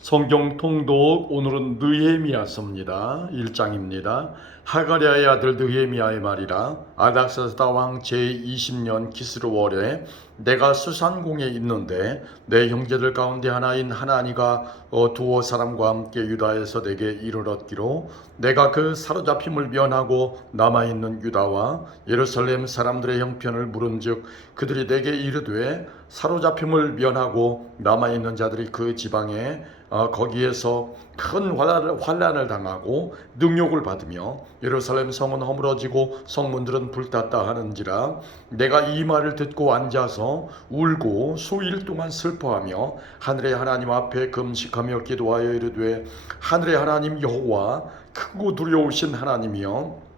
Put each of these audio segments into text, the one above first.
성경 통독 오늘은 느헤미야서입니다. 1장입니다. 하가랴의 아들 느헤미야의 말이라. 아닥사스다 왕 제20년 기스르월에 내가 수산공에 있는데 내 형제들 가운데 하나인 하나니가 두어 사람과 함께 유다에서 내게 이르렀기로 내가 그 사로잡힘을 면하고 남아있는 유다와 예루살렘 사람들의 형편을 물은즉 그들이 내게 이르되 사로잡힘을 면하고 남아있는 자들이 그 지방에 거기에서 큰 환난을 당하고 능욕을 받으며 예루살렘 성은 허물어지고 성문들은 불탔다 하는지라 내가 이 말을 듣고 앉아서 울고 수일 동안 슬퍼하며 하늘의 하나님 앞에 금식하며 기도하여 이르되 하늘의 하나님 여호와 크고 두려우신 하나님이여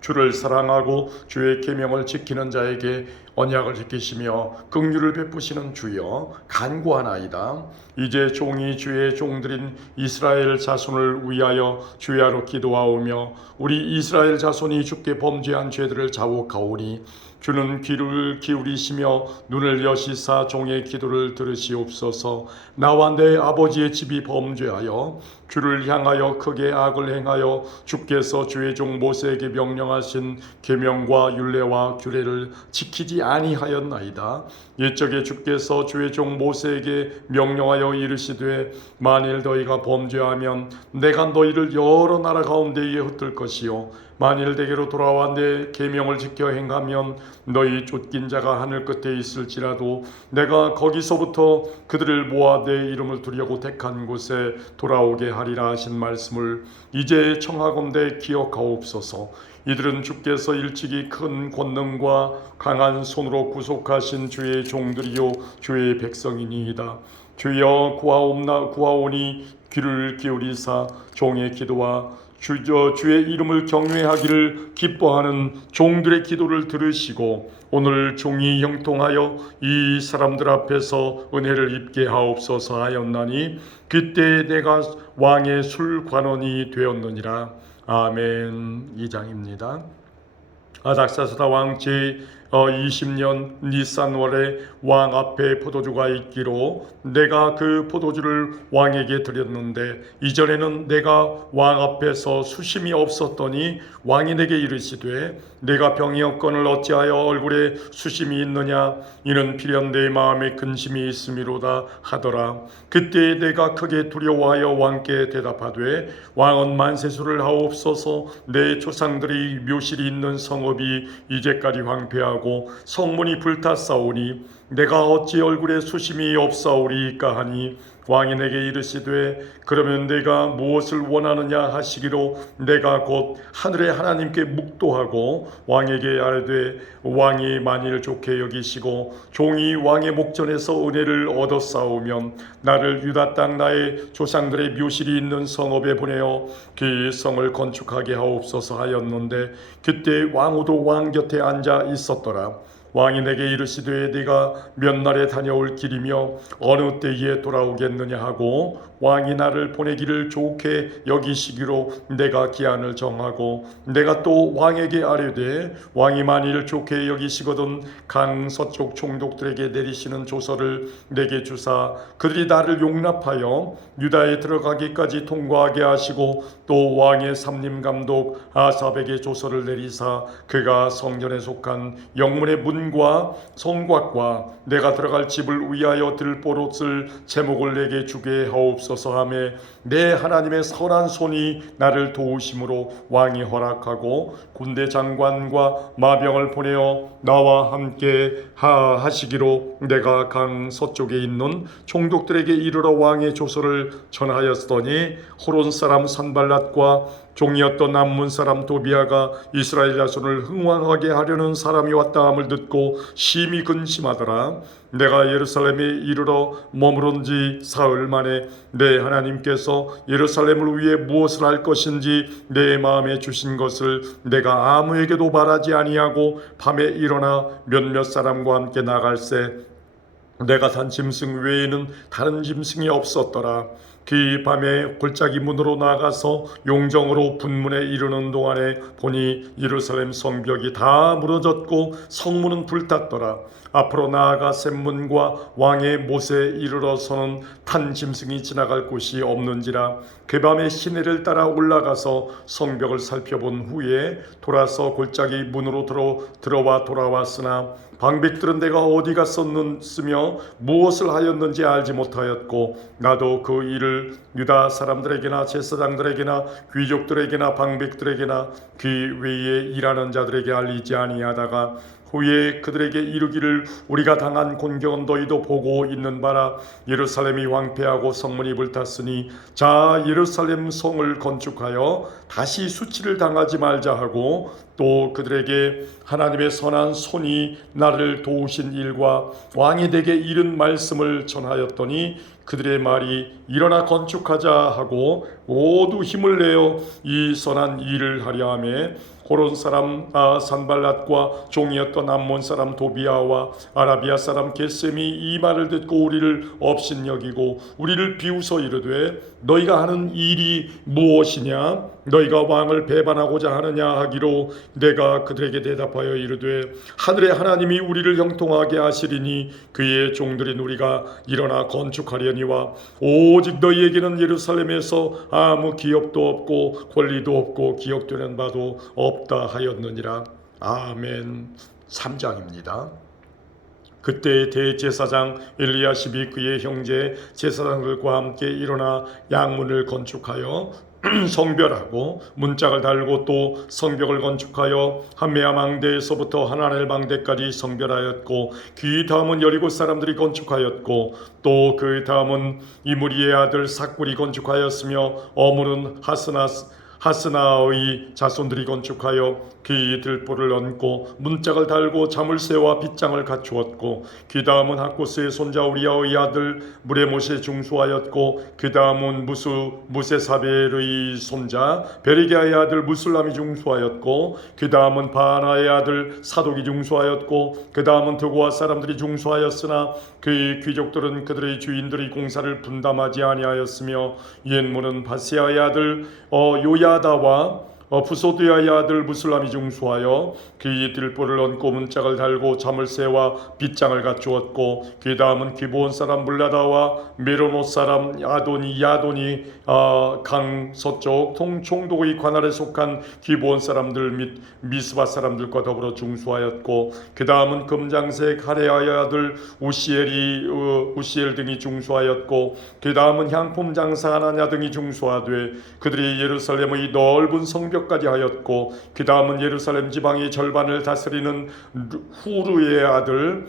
주를 사랑하고 주의 계명을 지키는 자에게 언약을 지키시며 긍휼을 베푸시는 주여 간구하나이다. 이제 종이 주의 종들인 이스라엘 자손을 위하여 주야로 기도하오며 우리 이스라엘 자손이 주께 범죄한 죄들을 자복하오니 주는 귀를 기울이시며 눈을 여시사 종의 기도를 들으시옵소서. 나와 내 아버지의 집이 범죄하여 주를 향하여 크게 악을 행하여 주께서 주의 종 모세에게 명령하신 계명과 율례와 규례를 지키지 아니하였나이다. 옛적에 주께서 주의 종 모세에게 명령하여 이르시되 만일 너희가 범죄하면 내가 너희를 여러 나라 가운데에 흩을 것이요 만일 내게로 돌아와 내 계명을 지켜 행하면 너희 쫓긴 자가 하늘 끝에 있을지라도 내가 거기서부터 그들을 모아 내 이름을 두려고 택한 곳에 돌아오게 하리라 하신 말씀을 이제 청하건대 기억하옵소서. 이들은 주께서 일찍이 큰 권능과 강한 손으로 구속하신 주의 종들이요 주의 백성이니이다. 주여 구하오니 귀를 기울이사 종의 기도와 주의 이름을 경외하기를 기뻐하는 종들의 기도를 들으시고 오늘 종이 형통하여 이 사람들 앞에서 은혜를 입게 하옵소서 하였나니 그때 내가 왕의 술관원이 되었느니라. 아멘. 2장입니다. 아닥사스다 왕 제20년 니산월에 왕 앞에 포도주가 있기로 내가 그 포도주를 왕에게 드렸는데 이전에는 내가 왕 앞에서 수심이 없었더니 왕이 내게 이르시되 내가 병이 없거늘 어찌하여 얼굴에 수심이 있느냐 이는 필연 내 마음에 근심이 있음이로다 하더라. 그때 내가 크게 두려워하여 왕께 대답하되 왕은 만세수를 하옵소서. 내 조상들이 묘실이 있는 성읍이 이제까지 황폐하고 성문이 불탔사오니 내가 어찌 얼굴에 수심이 없사오리까 하니 왕이 내게 이르시되 그러면 내가 무엇을 원하느냐 하시기로 내가 곧 하늘의 하나님께 묵도하고 왕에게 아뢰되 왕이 만일 좋게 여기시고 종이 왕의 목전에서 은혜를 얻었사오면 나를 유다 땅 나의 조상들의 묘실이 있는 성읍에 보내어 그 성을 건축하게 하옵소서 하였는데 그때 왕후도 왕 곁에 앉아 있었더라. 왕이 내게 이르시되 네가 몇 날에 다녀올 길이며 어느 때에 돌아오겠느냐 하고 왕이 나를 보내기를 좋게 여기시기로 내가 기한을 정하고 내가 또 왕에게 아뢰되 왕이 만일 좋게 여기시거든 강 서쪽 총독들에게 내리시는 조서를 내게 주사 그들이 나를 용납하여 유다에 들어가기까지 통과하게 하시고 또 왕의 삼림감독 아삽에게 조서를 내리사 그가 성전에 속한 영문의 문과 성곽과 내가 들어갈 집을 위하여 들보롯을 제목을 내게 주게 하옵소서 하며 내 하나님의 선한 손이 나를 도우심으로 왕이 허락하고 군대 장관과 마병을 보내어 나와 함께 하시기로 내가 강 서쪽에 있는 총독들에게 이르러 왕의 조서를 전하였더니 호론 사람 산발랏과 종이었던 암몬 사람 도비아가 이스라엘 자손을 흥왕하게 하려는 사람이 왔다함을 듣고 심히 근심하더라. 내가 예루살렘에 이르러 머무른 지 사흘 만에 내 하나님께서 예루살렘을 위해 무엇을 할 것인지 내 마음에 주신 것을 내가 아무에게도 말하지 아니하고 밤에 일어나 몇몇 사람과 함께 나갈새 내가 산 짐승 외에는 다른 짐승이 없었더라. 그 밤에 골짜기 문으로 나가서 용정으로 분문에 이르는 동안에 보니 예루살렘 성벽이 다 무너졌고 성문은 불탔더라. 앞으로 나아가 샘문과 왕의 못에 이르러서는 탄 짐승이 지나갈 곳이 없는지라. 그 밤에 시내를 따라 올라가서 성벽을 살펴본 후에 돌아서 골짜기 문으로 들어와 돌아왔으나 방백들은 내가 어디 갔었느며 무엇을 하였는지 알지 못하였고, 나도 그 일을 유다 사람들에게나 제사장들에게나 귀족들에게나 방백들에게나 그 외에 일하는 자들에게 알리지 아니하다가 후에 그들에게 이르기를 우리가 당한 곤경은 너희도 보고 있는 바라. 예루살렘이 황폐하고 성문이 불탔으니 자 예루살렘 성을 건축하여 다시 수치를 당하지 말자 하고, 또 그들에게 하나님의 선한 손이 나를 도우신 일과 왕이 내게 이른 말씀을 전하였더니 그들의 말이 일어나 건축하자 하고 모두 힘을 내어 이 선한 일을 하려 하며, 호론 사람 산발랏과 종이었던 암몬 사람 도비아와 아라비아 사람 게셈이 이 말을 듣고 우리를 업신여기고 우리를 비웃어 이르되 너희가 하는 일이 무엇이냐? 너희가 왕을 배반하고자 하느냐 하기로, 내가 그들에게 대답하여 이르되 하늘의 하나님이 우리를 형통하게 하시리니 그의 종들인 우리가 일어나 건축하려니와 오직 너희에게는 예루살렘에서 아무 기업도 없고 권리도 없고 기억되는 바도 없다 하였느니라. 아멘. 3장입니다. 그때 대제사장 엘리야십이 그의 형제 제사장들과 함께 일어나 양문을 건축하여 성별하고 문짝을 달고 또 성벽을 건축하여 한메아 망대에서부터 하나넬 망대까지 성별하였고, 그 다음은 여리고 사람들이 건축하였고, 또 그 다음은 이므리의 아들 삭굴이 건축하였으며 어물은 하스나의 자손들이 건축하여 그 들보를 얹고 문짝을 달고 자물쇠와 빗장을 갖추었고, 그 다음은 학고스의 손자 우리아의 아들 무레못이 중수하였고, 그 다음은 무세사벨의 손자 베리게아의 아들 무술람이 중수하였고, 그 다음은 바하나의 아들 사독이 중수하였고, 그 다음은 드고아 사람들이 중수하였으나 그 귀족들은 그들의 주인들의 공사를 분담하지 아니하였으며, 옛문은 바세아의 아들 요야다와 부소드야의 아들 무술람이 중수하여 그의 들보를 얹고 문짝을 달고 자물쇠와 빗장을 갖추었고, 그 다음은 기브온 사람 물라다와 메로노 사람 야돈이 강 서쪽 총독의 관할에 속한 기브온 사람들 및 미스바 사람들과 더불어 중수하였고, 그 다음은 금장색 하레아의 아들 우시엘 등이 중수하였고, 그 다음은 향품 장사 하나냐 등이 중수하되 그들이 예루살렘의 넓은 성벽까지 하였고, 그 다음은 예루살렘 지방의 절반을 다스리는 후르의 아들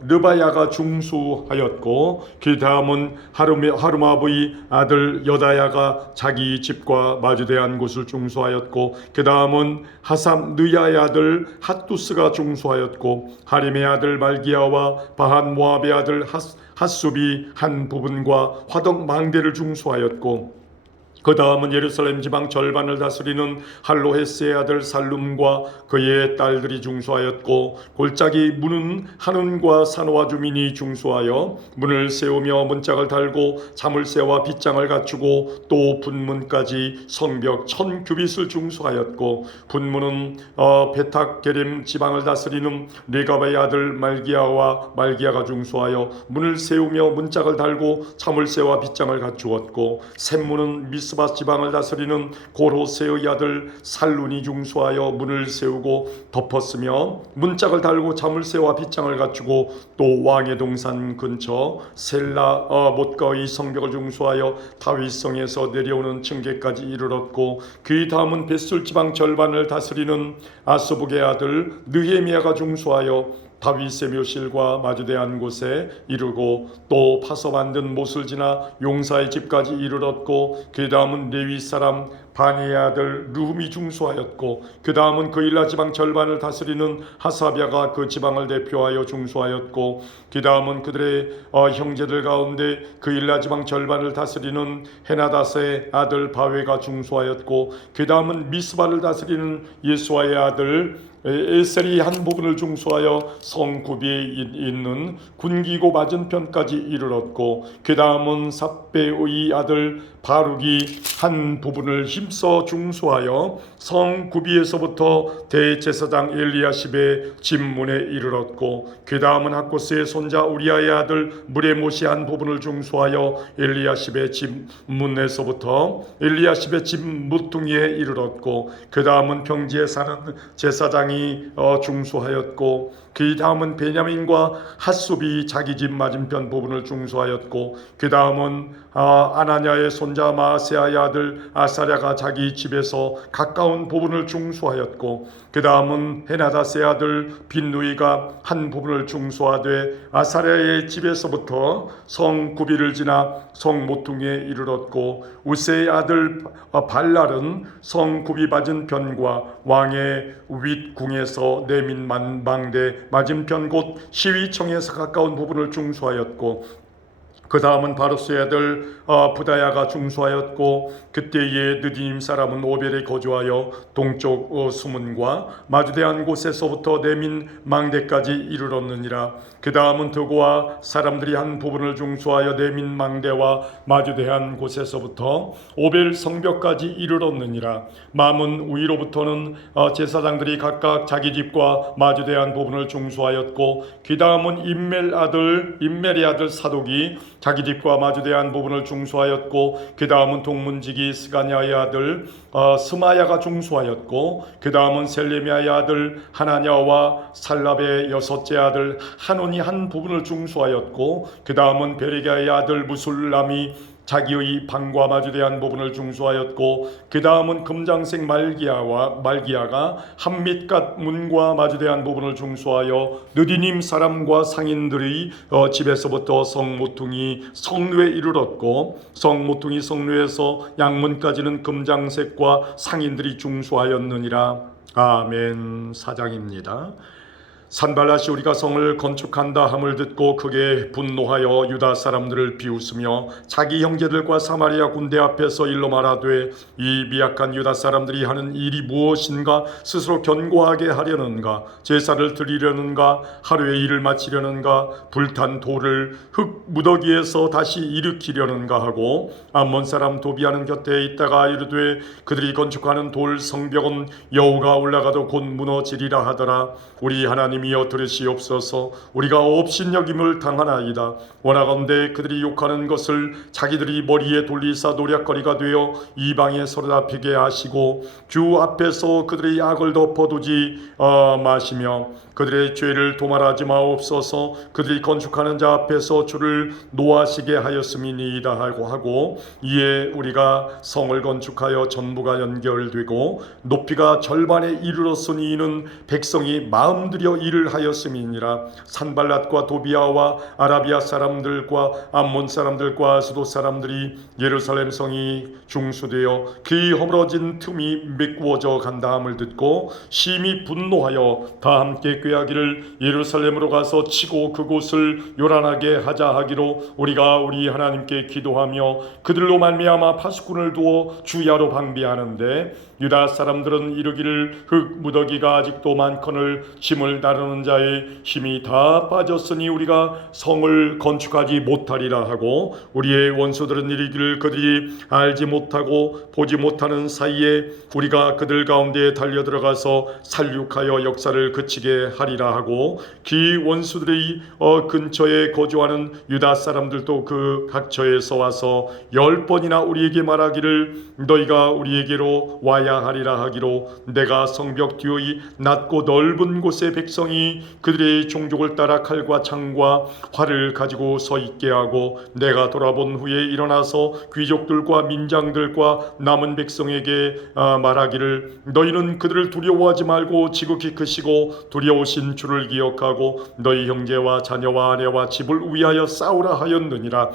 르바야가 중수하였고, 그 다음은 하루마브의 아들 여다야가 자기 집과 마주대한 곳을 중수하였고, 그 다음은 하삼느야의 아들 핫두스가 중수하였고, 하림의 아들 말기야와 바한 모압의 아들 핫숲이 한 부분과 화덕 망대를 중수하였고, 그 다음은 예루살렘 지방 절반을 다스리는 할로헤스의 아들 살룸과 그의 딸들이 중수하였고, 골짜기 문은 한운과 산호와 주민이 중수하여 문을 세우며 문짝을 달고 자물쇠와 빗장을 갖추고, 또 분문까지 성벽 1000규빗을 중수하였고, 분문은 베탁게림 지방을 다스리는 레가바의 아들 말기야가 중수하여 문을 세우며 문짝을 달고 자물쇠와 빗장을 갖추었고, 샘문은 미스바 지방을 다스리는 고로세의 아들 살룬이 중수하여 문을 세우고 덮었으며 문짝을 달고 자물쇠와 빗장을 갖추고, 또 왕의 동산 근처 셀라 못가의 성벽을 중수하여 다윗성에서 내려오는 층계까지 이르렀고, 그 다음은 벳술 지방 절반을 다스리는 아소북의 아들 느헤미야가 중수하여 다윗의 묘실과 마주대한 곳에 이르고, 또 파서 만든 못을 지나 용사의 집까지 이르렀고, 그 다음은 레위 사람 바니의 아들 르훔이 중수하였고, 그 다음은 그일라 지방 절반을 다스리는 하사비아가 그 지방을 대표하여 중수하였고, 그 다음은 그들의 형제들 가운데 그일라 지방 절반을 다스리는 헤나다스의 아들 바웨가 중수하였고, 그 다음은 미스바를 다스리는 예수아의 아들 에셀이 한 부분을 중수하여 성구비에 있는 군기고 맞은편까지 이르렀고, 그 다음은 삽배의 아들 바룩이 한 부분을 힘써 중수하여 성 구비에서부터 대제사장 엘리야십의 집문에 이르렀고 그 다음은 학고스의 손자 우리아의 아들 무레못이 한 부분을 중수하여 엘리야십의 집문에서부터 엘리야십의 집 무퉁이에 이르렀고 그 다음은 평지에 사는 제사장이 중수하였고 그 다음은 베냐민과 핫숲이 자기 집 맞은편 부분을 중수하였고 그 다음은 아나냐의 손자 마세아의 아들 아사랴가 자기 집에서 가까운 부분을 중수하였고 그 다음은 헤나다스의 아들 빈누이가 한 부분을 중수하되 아사랴의 집에서부터 성 구비를 지나 성 모퉁이에 이르렀고 우세의 아들 발랄은 성 구비 맞은편과 왕의 윗궁에서 내민 망대 맞은편 곧 시위청에서 가까운 부분을 중수하였고 그 다음은 바로스의 아들 부다야가 중수하였고 그때에 느디님 사람은 오벨에 거주하여 동쪽 수문과 마주대한 곳에서부터 내민 망대까지 이르렀느니라. 그 다음은 드고와 사람들이 한 부분을 중수하여 내민 망대와 마주대한 곳에서부터 오벨 성벽까지 이르렀느니라. 마문 위로부터는 제사장들이 각각 자기 집과 마주대한 부분을 중수하였고 그 다음은 임멜의 아들 사독이 자기 집과 마주대한 부분을 중수하였고 그 다음은 동문지기 스가냐의 아들 스마야가 중수하였고 그 다음은 셀레미아의 아들 하나냐와 살랍의 여섯째 아들 하논이 한 부분을 중수하였고 그 다음은 베레가의 아들 무술람이 자기의 방과 마주대한 부분을 중수하였고 그 다음은 금장색 말기야가 한밑갓 문과 마주대한 부분을 중수하여 느디님 사람과 상인들의 집에서부터 성모퉁이 성루에 이르렀고 성모퉁이 성루에서 양문까지는 금장색과 상인들이 중수하였느니라. 아멘. 4장입니다. 산발랏이 우리가 성을 건축한다 함을 듣고 크게 분노하여 유다 사람들을 비웃으며 자기 형제들과 사마리아 군대 앞에서 일러 말하되 이 미약한 유다 사람들이 하는 일이 무엇인가? 스스로 견고하게 하려는가? 제사를 드리려는가? 하루의 일을 마치려는가? 불탄 돌을 흙 무더기에서 다시 일으키려는가 하고 암몬 사람 도비아는 곁에 있다가 이르되 그들이 건축하는 돌 성벽은 여호가 올라가도 곧 무너지리라 하더라. 우리 하나님이여 들으시옵소서. 우리가 업신여김을 당하나이다. 원하건대 그들이 욕하는 것을 자기들이 머리에 돌리사 노략거리가 되어 이방에 서로 잡히게 하시고 주 앞에서 그들의 악을 덮어두지 마시며 그들의 죄를 도말하지 마옵소서. 그들이 건축하는 자 앞에서 주를 노하시게 하였음이니이다 하고 이에 우리가 성을 건축하여 전부가 연결되고 높이가 절반에 이르렀으니 이는 백성이 마음들여 일을 하였음이니라. 산발랏과 도비아와 아라비아 사람들과 암몬 사람들과 수도 사람들이 예루살렘 성이 중수되어 그 허물어진 틈이 메꾸어져 간다함을 듣고 심히 분노하여 다 함께 꾀하기를 예루살렘으로 가서 치고 그곳을 요란하게 하자 하기로 우리가 우리 하나님께 기도하며 그들로 말미암아 파수꾼을 두어 주야로 방비하는데 유다 사람들은 이르기를 흙 무더기가 아직도 많거늘 짐을 나르는 자의 힘이 다 빠졌으니 우리가 성을 건축하지 못하리라 하고 우리의 원수들은 이르기를 그들이 알지 못하고 보지 못하는 사이에 우리가 그들 가운데에 달려들어가서 살육하여 역사를 그치게 하리라 하고 그 원수들의 근처에 거주하는 유다 사람들도 그 각처에서 와서 10번이나 우리에게 말하기를 너희가 우리에게로 와야 하리라 하기로 내가 성벽 뒤의 낮고 넓은 곳에 백성이 그들의 종족을 따라 칼과 창과 활을 가지고 서 있게 하고 내가 돌아본 후에 일어나서 귀족들과 민장들과 남은 백성에게 말하기를 너희는 그들을 두려워하지 말고 지극히 크시고 두려우신 주를 기억하고 너희 형제와 자녀와 아내와 집을 위하여 싸우라 하였느니라.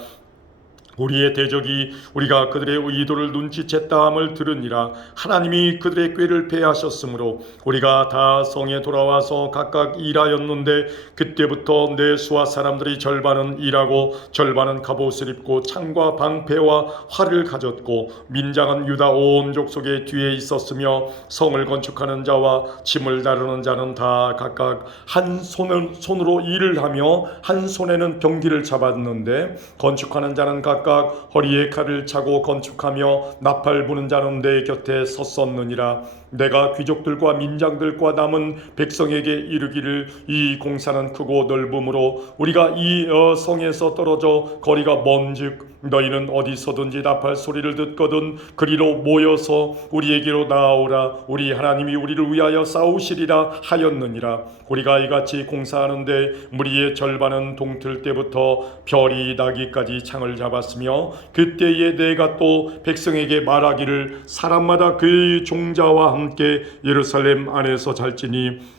우리의 대적이 우리가 그들의 의도를 눈치챘다함을 들으니라. 하나님이 그들의 꾀를 패하셨으므로 우리가 다 성에 돌아와서 각각 일하였는데 그때부터 내 수하 사람들이 절반은 일하고 절반은 갑옷을 입고 창과 방패와 활을 가졌고 민장은 유다 온 족속의 뒤에 있었으며 성을 건축하는 자와 짐을 다루는 자는 다 각각 한 손으로 일을 하며 한 손에는 병기를 잡았는데 건축하는 자는 각각 각각 허리에 칼을 차고 건축하며 나팔 부는 자는 내 곁에 섰었느니라. 내가 귀족들과 민장들과 남은 백성에게 이르기를 이 공사는 크고 넓음으로 우리가 이 성에서 떨어져 거리가 먼즉 너희는 어디서든지 나팔 소리를 듣거든 그리로 모여서 우리에게로 나아오라. 우리 하나님이 우리를 위하여 싸우시리라 하였느니라. 우리가 이같이 공사하는데 무리의 절반은 동틀 때부터 별이 나기까지 창을 잡았으며 그때에 내가 또 백성에게 말하기를 사람마다 그의 종자와 함께 예루살렘 안에서 잘지니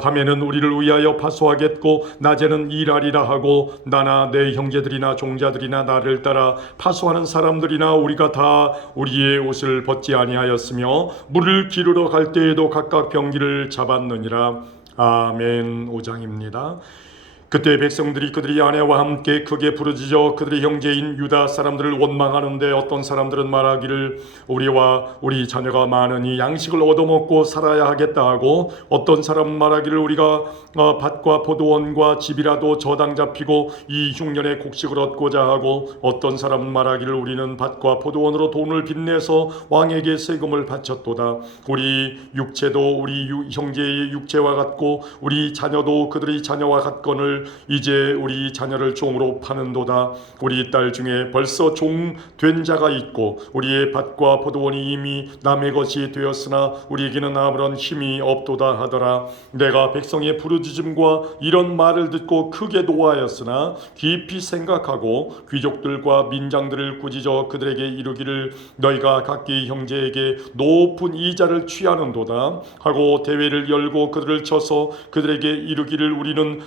밤에는 우리를 위하여 파수하겠고 낮에는 일하리라 하고 나나 내 형제들이나 종자들이나 나를 따라 파수하는 사람들이나 우리가 다 우리의 옷을 벗지 아니하였으며 물을 기르러 갈 때에도 각각 병기를 잡았느니라. 아멘. 5장입니다. 그때 백성들이 그들의 아내와 함께 크게 부르짖어 그들의 형제인 유다 사람들을 원망하는데 어떤 사람들은 말하기를 우리와 우리 자녀가 많으니 양식을 얻어먹고 살아야 하겠다 하고 어떤 사람은 말하기를 우리가 밭과 포도원과 집이라도 저당 잡히고 이 흉년에 곡식을 얻고자 하고 어떤 사람은 말하기를 우리는 밭과 포도원으로 돈을 빚내서 왕에게 세금을 바쳤도다. 우리 육체도 우리 형제의 육체와 같고 우리 자녀도 그들의 자녀와 같거늘 이제 우리 자녀를 종으로 파는도다. 우리 딸 중에 벌써 종 된 자가 있고 우리의 밭과 포도원이 이미 남의 것이 되었으나 우리에게는 아무런 힘이 없도다 하더라. 내가 백성의 부르짖음과 이런 말을 듣고 크게 노하였으나 깊이 생각하고 귀족들과 민장들을 꾸짖어 그들에게 이르기를 너희가 각기 형제에게 높은 이자를 취하는도다 하고 대회를 열고 그들을 쳐서 그들에게 이르기를 우리는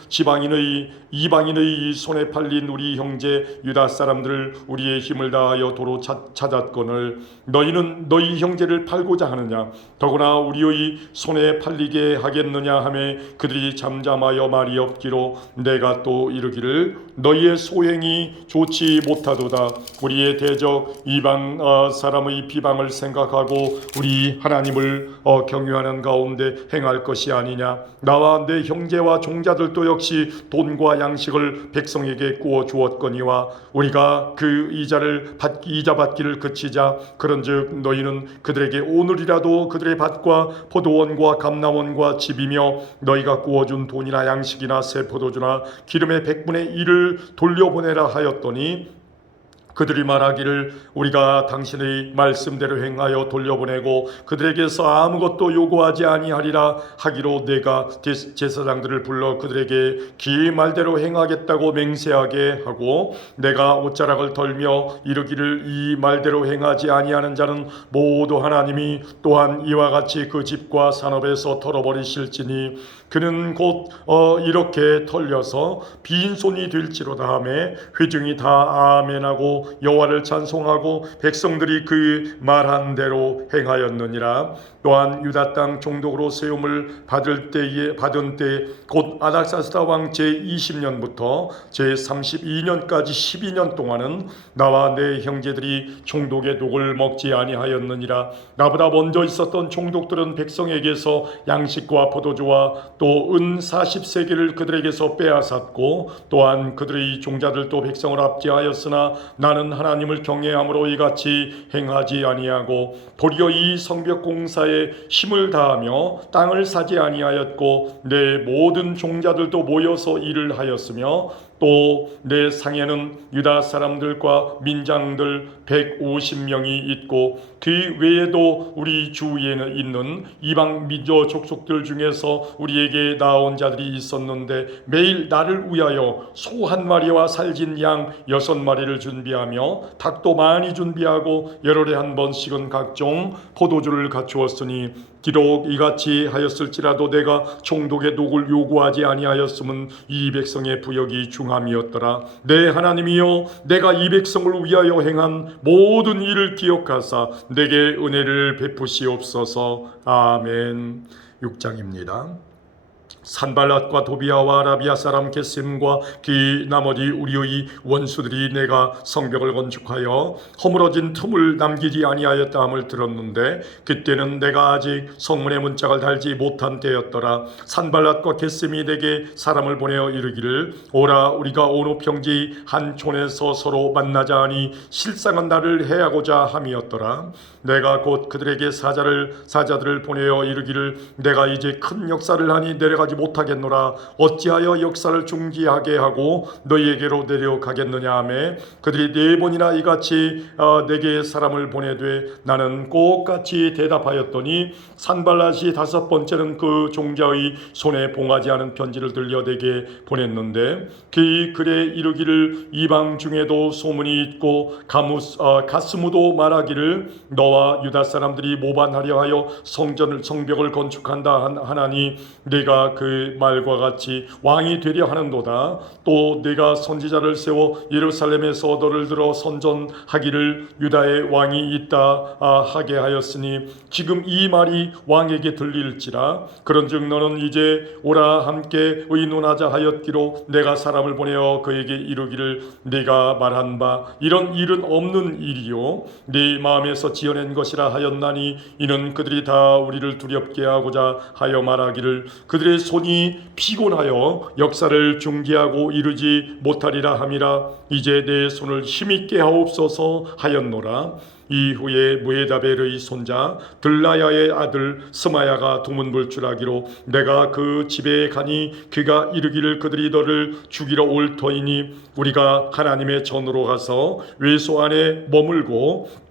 이방인의 손에 팔린 우리 형제 유다 사람들을 우리의 힘을 다하여 도로 찾았거늘 너희는 너희 형제를 팔고자 하느냐 더구나 우리의 손에 팔리게 하겠느냐 하매 그들이 잠잠하여 말이 없기로 내가 또 이르기를 너희의 소행이 좋지 못하도다. 우리의 대적 이방 사람의 비방을 생각하고 우리 하나님을 경유하는 가운데 행할 것이 아니냐. 나와 내 형제와 종자들도 역시 돈과 양식을 백성에게 구워 주었거니와 우리가 그 이자 받기를 그치자 그런즉 너희는 그들에게 오늘이라도 그들의 밭과 포도원과 감나원과 집이며 너희가 구워준 돈이나 양식이나 새 포도주나 기름의 100분의 1을 돌려보내라 하였더니 그들이 말하기를 우리가 당신의 말씀대로 행하여 돌려보내고 그들에게서 아무것도 요구하지 아니하리라 하기로 내가 제사장들을 불러 그들에게 기 말대로 행하겠다고 맹세하게 하고 내가 옷자락을 덜며 이르기를 이 말대로 행하지 아니하는 자는 모두 하나님이 또한 이와 같이 그 집과 산업에서 털어버리실지니 그는 곧 이렇게 털려서 빈손이 될지로다 하매 회중이 다 아멘하고 여호와를 찬송하고 백성들이 그 말한 대로 행하였느니라. 또한 유다 땅 총독으로 세움을 받은 때 곧 아닥사스다 왕 제20년부터 제32년까지 12년 동안은 나와 내 형제들이 총독의 녹을 먹지 아니하였느니라. 나보다 먼저 있었던 총독들은 백성에게서 양식과 포도주와 또 은 40세겔을 그들에게서 빼앗았고 또한 그들의 종자들도 백성을 압제하였으나 나는 하나님을 경외함으로 이같이 행하지 아니하고 도리어 이 성벽 공사에 힘을 다하며 땅을 사지 아니하였고 내 모든 종자들도 모여서 일을 하였으며 또 내 상에는 유다 사람들과 민장들 150명이 있고 그 외에도 우리 주위에는 있는 이방 민족 족속들 중에서 우리에게 나온 자들이 있었는데 매일 나를 위하여 소 한 마리와 살진 양 6마리를 준비하며 닭도 많이 준비하고 열흘에 한 번씩은 각종 포도주를 갖추었으니 비록 이같이 하였을지라도 내가 총독의 녹을 요구하지 아니하였음은 이 백성의 부역이 중함이었더라. 내 하나님이여 내가 이 백성을 위하여 행한 모든 일을 기억하사 내게 은혜를 베푸시옵소서. 아멘. 6장입니다. 산발랏과 도비아와 아라비아 사람 게셈과 그 나머지 우리의 원수들이 내가 성벽을 건축하여 허물어진 틈을 남기지 아니하였다 함을 들었는데 그때는 내가 아직 성문의 문짝을 달지 못한 때였더라. 산발랏과 게셈이 내게 사람을 보내어 이르기를 오라 우리가 오노 평지 한 촌에서 서로 만나자 하니 실상은 나를 해하고자 함이었더라. 내가 곧 그들에게 사자들을 보내어 이르기를 내가 이제 큰 역사를 하니 내려가지 못하겠노라. 어찌하여 역사를 중지하게 하고 너희에게로 내려가겠느냐 하매 그들이 4번이나 이같이 내게 사람을 보내되 나는 똑같이 대답하였더니 산발랏이 5번째는 그 종자의 손에 봉하지 않은 편지를 들려 내게 보냈는데 그 글에 이르기를 이방 중에도 소문이 있고 가스무도 말하기를 너와 유다 사람들이 모반하려 하여 성벽을 건축한다 하나니 네가 그 말과 같이 왕이 되려 하는도다. 또 네가 선지자를 세워 예루살렘에서 너를 들어 선전하기를 유다의 왕이 있다 하게 하였으니 지금 이 말이 왕에게 들릴지라. 그런즉 너는 이제 오라 함께 의논하자 하였기로 내가 사람을 보내어 그에게 이르기를 네가 말한 바 이런 일은 없는 일이요 네 마음에서 지어낸 것이라 하였나니 이는 그들이 다 우리를 두렵게 하고자 하여 말하기를 그들의 손이 피곤하여 역사를 중지하고 이르지 못하리라 함이라. 이제 내 손을 힘있게 하옵소서 하였노라. 이후에 무에다벨의 손자 들라야의 아들 스마야가 두문불출하기로 내가 그 집에 가니 그가 이르기를 그들이 너를 죽이러 올 터이니 우리가 하나님의 전으로 가서 외소 안에 머물고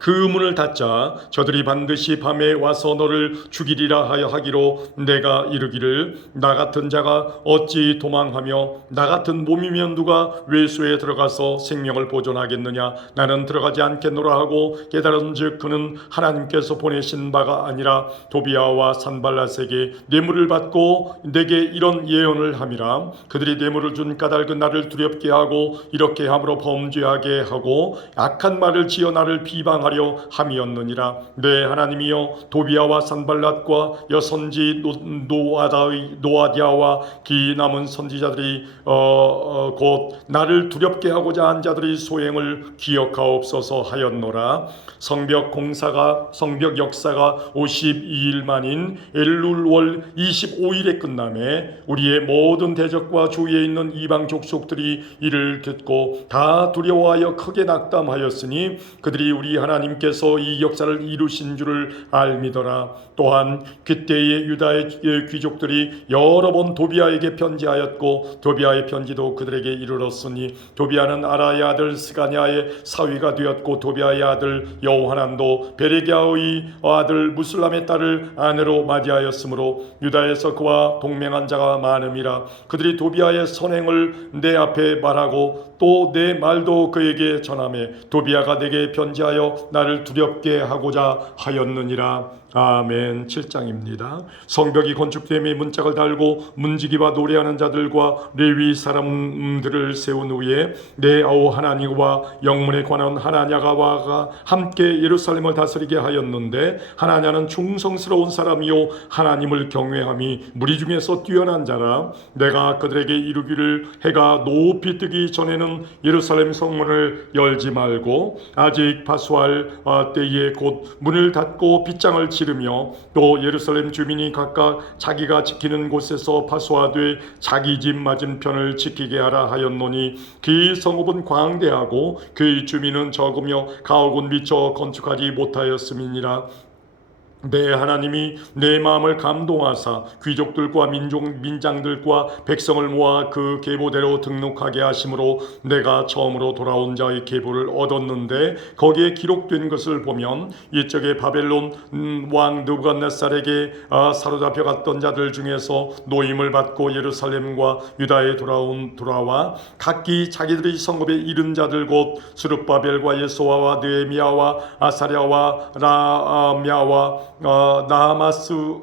그 문을 닫자 저들이 반드시 밤에 와서 너를 죽이리라 하여 하기로 내가 이르기를 나 같은 자가 어찌 도망하며 나 같은 몸이면 누가 외소에 들어가서 생명을 보존하겠느냐. 나는 들어가지 않겠노라 하고 깨달은즉 그는 하나님께서 보내신 바가 아니라 도비아와 산발랏에게 뇌물을 받고 내게 이런 예언을 함이라. 그들이 뇌물을 준 까닭은 나를 두렵게 하고 이렇게 함으로 범죄하게 하고 악한 말을 지어 나를 비방하려 함이었느니라. 내 하나님이여 도비아와 산발랏과 여선지 노아디아와 기 남은 선지자들이 곧 나를 두렵게 하고자 한 자들의 소행을 기억하옵소서 하였노라. 성벽 역사가 52일 만인 엘룰월 25일에 끝나매 우리의 모든 대적과 주위에 있는 이방 족속들이 이를 듣고 다 두려워하여 크게 낙담하였으니 그들이 우리 하나님께서 이 역사를 이루신 줄을 알미더라. 또한 그때의 유다의 귀족들이 여러 번 도비아에게 편지하였고 도비아의 편지도 그들에게 이르렀으니 도비아는 아라의 아들 스가냐의 사위가 되었고 도비아의 아들 여호하난도 베레기야의 아들 무슬람의 딸을 아내로 맞이하였으므로 유다에서 그와 동맹한 자가 많음이라. 그들이 도비아의 선행을 내 앞에 말하고 또 내 말도 그에게 전하매 도비아가 내게 편지하여 나를 두렵게 하고자 하였느니라. 아멘. 7장입니다. 성벽이 건축됨에 문짝을 달고 문지기와 노래하는 자들과 레위 사람들을 세운 후에 내 아우 하나니와 영문에 관한 하나냐가와 함께 예루살렘을 다스리게 하였는데 하나냐는 충성스러운 사람이요 하나님을 경외함이 무리 중에서 뛰어난 자라. 내가 그들에게 이르기를 해가 높이 뜨기 전에는 예루살렘 성문을 열지 말고 아직 파수할 때에 곧 문을 닫고 빗장을 지르며 또 예루살렘 주민이 각각 자기가 지키는 곳에서 파수하되 자기 집 맞은편을 지키게 하라 하였노니 그 성읍은 광대하고 그 주민은 적으며 가옥은 미처 건축하지 못하였음이니라. 내 하나님이 내 마음을 감동하사 귀족들과 민장들과 백성을 모아 그 계보대로 등록하게 하심으로 내가 처음으로 돌아온 자의 계보를 얻었는데 거기에 기록된 것을 보면 이쪽에 바벨론 왕 느부갓네살에게 사로잡혀 갔던 자들 중에서 노임을 받고 예루살렘과 유다에 돌아와 각기 자기들의 성읍에 이른 자들 곧 스룹바벨과 예소아와 느헤미야와 아사랴와 라미야와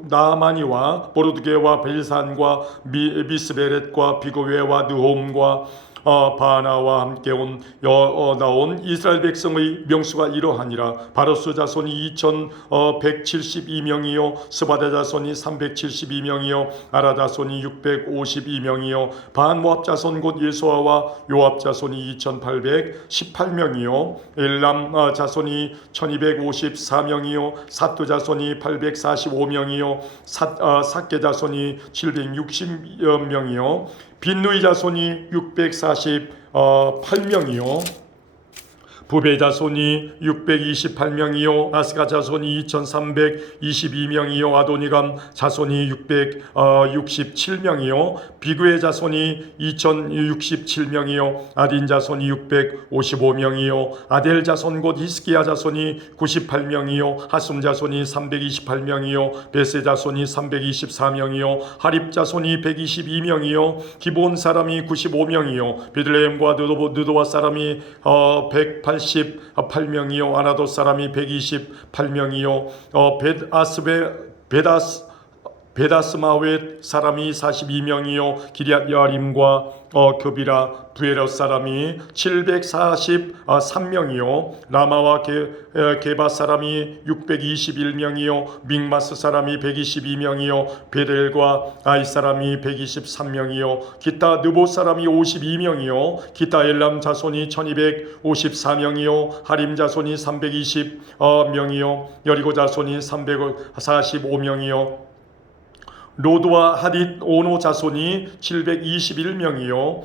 나하마니와 보르드게와 벨산과 미스베렛과 비고웨와 느홈과 바나와 함께 나온 이스라엘 백성의 명수가 이러하니라. 바로스 자손이 2172명이요 스바다 자손이 372명이요 아라 자손이 652명이요 반모압 자손 곧 예수아와 요압 자손이 2818명이요 엘람 자손이 1254명이요 사투 자손이 845명이요 삭게 자손이 760명이요 빈누이 자손이 648명이요 부베 자손이 628명이요 아스가 자손이 2322명이요 아도니감 자손이 667명이요 비그의 자손이 2067명이요 아딘 자손이 655명이요 아델 자손 곧 히스기야 자손이 98명이요 하숨 자손이 328명이요 베세 자손이 324명이요 하립 자손이 122명이요 기본 사람이 95명이요 베들레헴과 느도와 사람이 188명이요 아나도 사람이 128명이요 베다스마웻 사람이 42명이요 기럇 여아림과 급이라 부에롯 사람이 743명이요 라마와 게바 사람이 621명이요 믹마스 사람이 122명이요 베델과 아이 사람이 123명이요 기타 느보 사람이 52명이요 기타 엘람 자손이 1254명이요 하림 자손이 320명이요 여리고 자손이 345명이요 로드와 하딧 오노 자손이 721명이요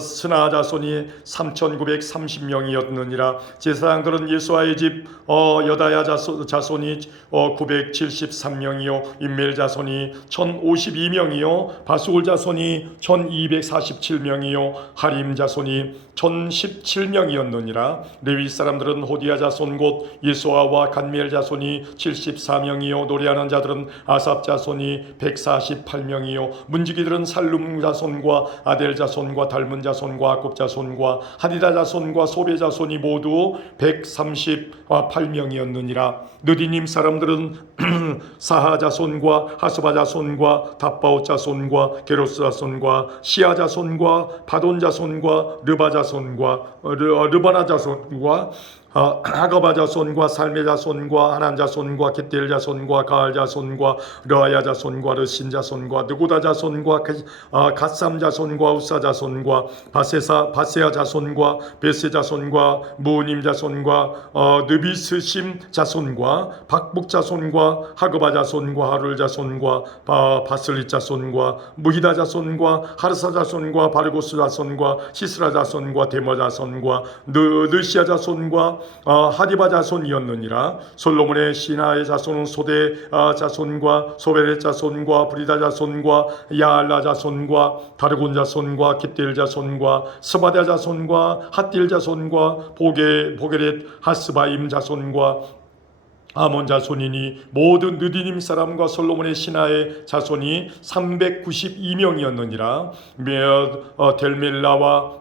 스나 자손이 3930명이었느니라. 제사장들은 예수아의 집 여다야 자손이 973명이요 임멜 자손이 1052명이요 바수울 자손이 1247명이요 하림 자손이 1017명이었느니라. 레위 사람들은 호디야 자손 곧 예수아와 간미엘 자손이 74명이요 노래하는 자들은 아삽 자손이 148명이요 문지기들은 살룸 자손과 아델 자손과 달문 자손과 아곱 자손과 하디다 자손과 소베 자손이 모두 138명이었느니라. 느디님 사람들은 사하 자손과 하스바 자손과 답바오 자손과 게로스 자손과 시아 자손과 바돈 자손과 르바 자손과 르바나 자손과 하가바 자손과 살메 자손과 하난 자손과 겟델 자손과 가알 자손과 르아야 자손과 르신 자손과 느고다 자손과 갓삼 자손과 우사 자손과 바세아 자손과 베세 자손과 무님 자손과 느비스심 자손과 박북 자손과 하그바 자손과 하룰 자손과 바슬리 자손과 무히다 자손과 하르사 자손과 바르고스 자손과 시스라 자손과 데모 자손과 느시아 자손과 하디바 자손이었느니라. 솔로몬의 신하의 자손은 소대 자손과 소베렛 자손과 브리다 자손과 야알라 자손과 다르곤 자손과 깃델 자손과 스바다 자손과 핫딜 자손과 보게렛 하스바임 자손과 아몬 자손이니 모든 느디님 사람과 솔로몬의 신하의 자손이 392명이었느니라. 델멜라와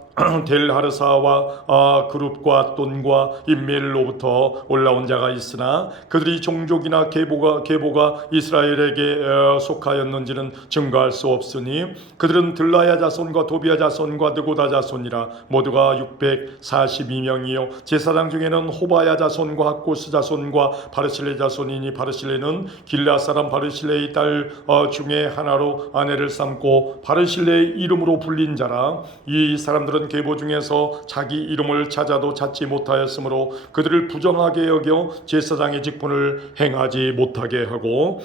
델하르사와 그룹과 똔과 임멜로부터 올라온 자가 있으나 그들이 종족이나 계보가 이스라엘에게 속하였는지는 증거할 수 없으니 그들은 들라야 자손과 도비야 자손과 느고다 자손이라. 모두가 642명이요 제사장 중에는 호바야 자손과 학고스 자손과 바르실레 자손이니 바르실레는 길라 사람 바르실레의 딸 중에 하나로 아내를 삼고 바르실레의 이름으로 불린 자라. 이 사람들은 계보 중에서 자기 이름을 찾아도 찾지 못하였으므로 그들을 부정하게 여겨 제사장의 직분을 행하지 못하게 하고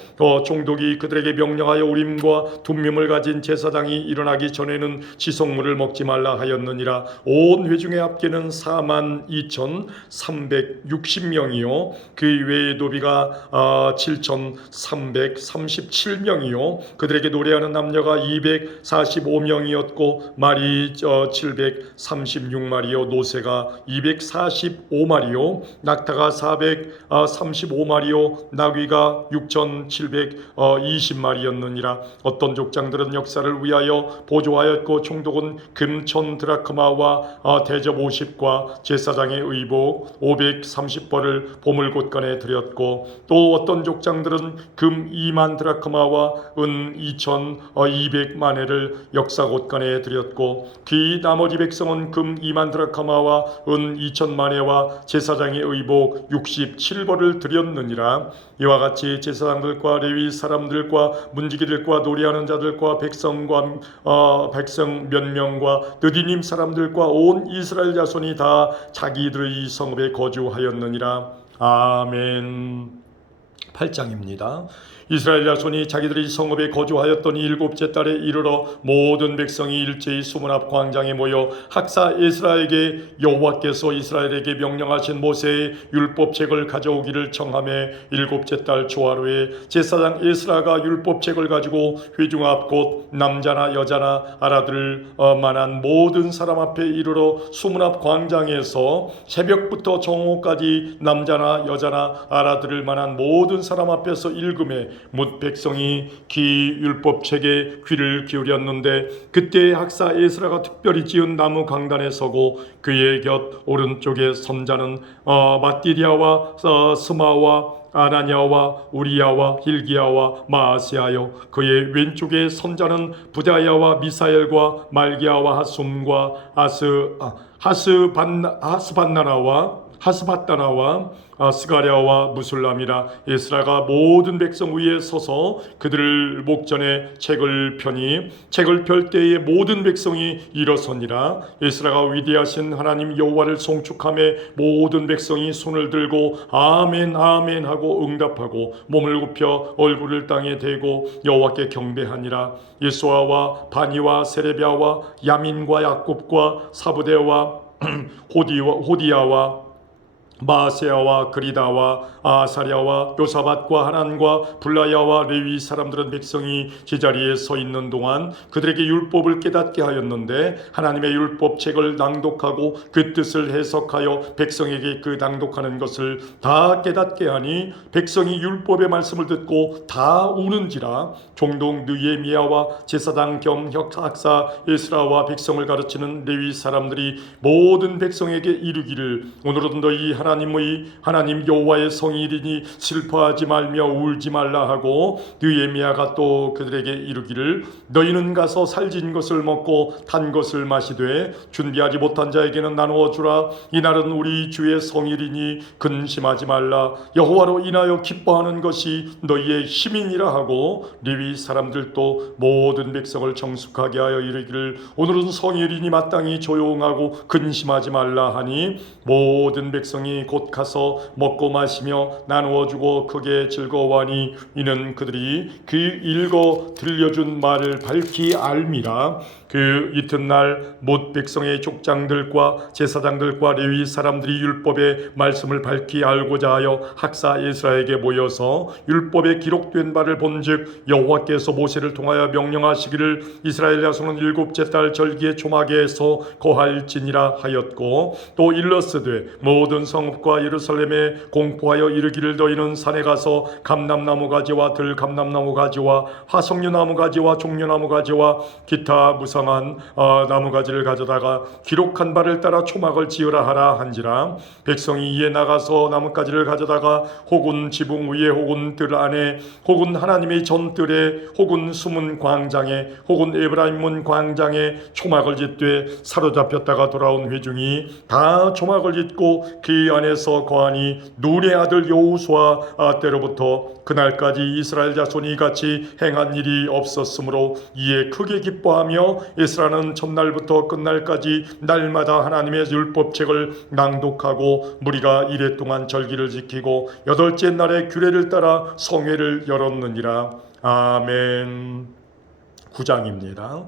종독이 그들에게 명령하여 우림과 둠밈을 가진 제사장이 일어나기 전에는 지속물을 먹지 말라 하였느니라. 온 회중의 합계는 42,360명이요 그 외의 도비가 7,337명이요 그들에게 노래하는 남녀가 245명이었고 말이 700 236마리요 노새가 245마리요 낙타가 435마리요 나귀가 6720마리였느니라. 어떤 족장들은 역사를 위하여 보조하였고 총독은 금 1000드라크마와 대접 50과 제사장의 의복 530벌을 보물곳간에 드렸고 또 어떤 족장들은 금 2만 드라크마와 은 2200만회를 역사곳간에 드렸고 그 나머지 백성은 금 2만 드라크마와 은 2000만회와 제사장의 의복 67벌을 드렸느니라. 이와 같이 제사장들과 레위 사람들과 문지기들과 노래하는 자들과 백성 몇 명과 느디님 사람들과 온 이스라엘 자손이 다 자기들의 성읍에 거주하였느니라. 아멘. 8장입니다. 이스라엘 자손이 자기들의 성읍에 거주하였더니 일곱째 달에 이르러 모든 백성이 일제히 수문 앞 광장에 모여 학사 에스라에게 여호와께서 이스라엘에게 명령하신 모세의 율법책을 가져오기를 청하매 일곱째 달 초하루에 제사장 에스라가 율법책을 가지고 회중 앞 곧 남자나 여자나 알아들 만한 모든 사람 앞에 이르러 수문 앞 광장에서 새벽부터 정오까지 남자나 여자나 알아들을 만한 모든 사람 앞에서 읽음에 뭇 백성이 율법책에 귀를 기울였는데 그때 학사 에스라가 특별히 지은 나무 강단에 서고 그의 곁 오른쪽에 선자는 마띠리아와 스마와 아나냐와 우리야와 힐기야와 마아세아요 그의 왼쪽에 선자는 부다야와 미사엘과 말기야와 하숨과 하스바다나와 스가랴와 무술람이라. 에스라가 모든 백성 위에 서서 그들을 목전에 책을 펴니 책을 펼 때에 모든 백성이 일어서니라. 에스라가 위대하신 하나님 여호와를 송축하며 모든 백성이 손을 들고 아멘 아멘 하고 응답하고 몸을 굽혀 얼굴을 땅에 대고 여호와께 경배하니라. 예수아와 바니와 세레비아와 야민과 야곱과 사부대와 호디야와 마세야와 그리다와 아사랴와 요사밧과 하난과 블라야와 레위 사람들은 백성이 제자리에 서 있는 동안 그들에게 율법을 깨닫게 하였는데 하나님의 율법책을 낭독하고 그 뜻을 해석하여 백성에게 그 낭독하는 것을 다 깨닫게 하니 백성이 율법의 말씀을 듣고 다 우는지라. 종독 느헤미야와 제사장 겸 학사 에스라와 백성을 가르치는 레위 사람들이 모든 백성에게 이르기를 오늘은 너희 하나님 여호와의 성일이니 슬퍼하지 말며 울지 말라 하고 느헤미야가 또 그들에게 이르기를 너희는 가서 살진 것을 먹고 단 것을 마시되 준비하지 못한 자에게는 나누어 주라. 이날은 우리 주의 성일이니 근심하지 말라. 여호와로 인하여 기뻐하는 것이 너희의 힘이니라 하고 레위 사람들도 모든 백성을 정숙하게 하여 이르기를 오늘은 성일이니 마땅히 조용하고 근심하지 말라 하니 모든 백성이 곧 가서 먹고 마시며 나누어 주고 크게 즐거워하니 이는 그들이 그 읽어 들려준 말을 밝히 알미라. 그 이튿날 못 백성의 족장들과 제사장들과 레위 사람들이 율법의 말씀을 밝히 알고자 하여 학사 에스라에게 모여서 율법에 기록된 바를 본즉 여호와께서 모세를 통하여 명령하시기를 이스라엘 자손은 일곱째 달 절기의 초막에서 거할지니라 하였고 또 일러스되 모든 성읍과 예루살렘에 공포하여 이르기를 너희는 산에 가서 감람나무 가지와 들감람나무 가지와 화석류나무 가지와 종려나무 가지와 기타 무성한 나무가지를 가져다가 기록한 바를 따라 초막을 지으라 하라 한지라. 백성이 이에 나가서 나뭇가지를 가져다가 혹은 지붕 위에 혹은 뜰 안에 혹은 하나님의 전뜰에 혹은 숨은 광장에 혹은 에브라임 문 광장에 초막을 짓되 사로잡혔다가 돌아온 회중이 다 초막을 짓고 그 안에서 거하니 눈의 아들 여호수아 때로부터 그날까지 이스라엘 자손이 같이 행한 일이 없었으므로 이에 크게 기뻐하며 에스라는 첫날부터 끝날까지 날마다 하나님의 율법책을 낭독하고 무리가 이레 동안 절기를 지키고 여덟째 날에 규례를 따라 성회를 열었느니라. 아멘. 9장입니다.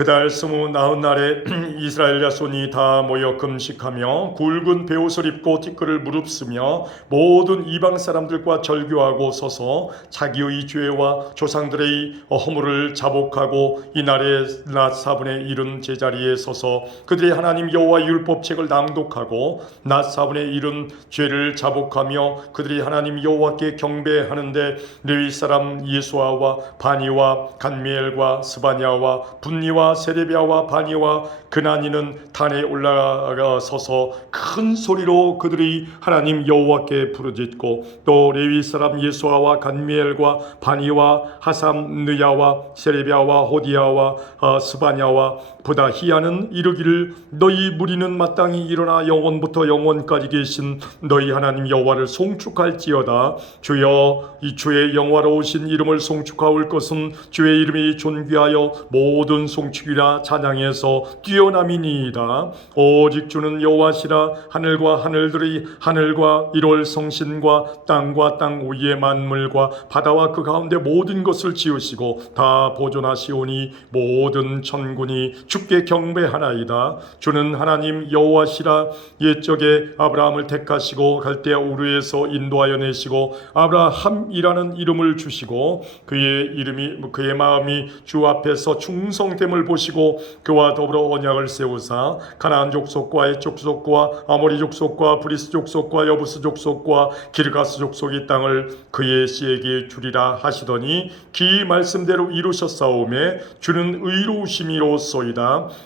그달 29날에 이스라엘 자손이 다 모여 금식하며 굵은 베옷을 입고 티끌을 무릅쓰며 모든 이방 사람들과 절교하고 서서 자기의 죄와 조상들의 허물을 자복하고 이날에 낮 4분의 1은 제자리에 서서 그들의 하나님 여호와 율법책을 낭독하고 낮 4분의 1은 죄를 자복하며 그들이 하나님 여호와께 경배하는데 레위 사람 예수아와 바니와 간미엘과 스바냐와 분니와 세레비아와 바니와 그나니는 단에 올라서서 큰 소리로 그들이 하나님 여호와께 부르짖고 또 레위 사람 예수아와 간미엘과 바니와 하삼느야와 세레비아와 호디야와 스바냐와 부다히야는 이르기를 너희 무리는 마땅히 일어나 영원부터 영원까지 계신 너희 하나님 여호와를 송축할지어다. 주여 이 주의 영화로우신 이름을 송축하올 것은 주의 이름이 존귀하여 모든 송축이라 찬양에서 뛰어남이니이다. 오직 주는 여호와시라. 하늘과 하늘들의 하늘과 1월 성신과 땅과 땅 위의 만물과 바다와 그 가운데 모든 것을 지으시고 다 보존하시오니 모든 천군이 주께 경배하나이다. 주는 하나님 여호와시라. 옛적에 아브라함을 택하시고 갈대아 우르에서 인도하여 내시고 아브라함이라는 이름을 주시고 그의 마음이 주 앞에서 충성됨을 보시고 그와 더불어 언약을 세우사 가나안 족속과 헷 족속과 아모리 족속과 브리스 족속과 여부스 족속과 기르가스 족속의 땅을 그의 씨에게 주리라 하시더니 그 말씀대로 이루셨사오매 주는 의로우심이로소이다.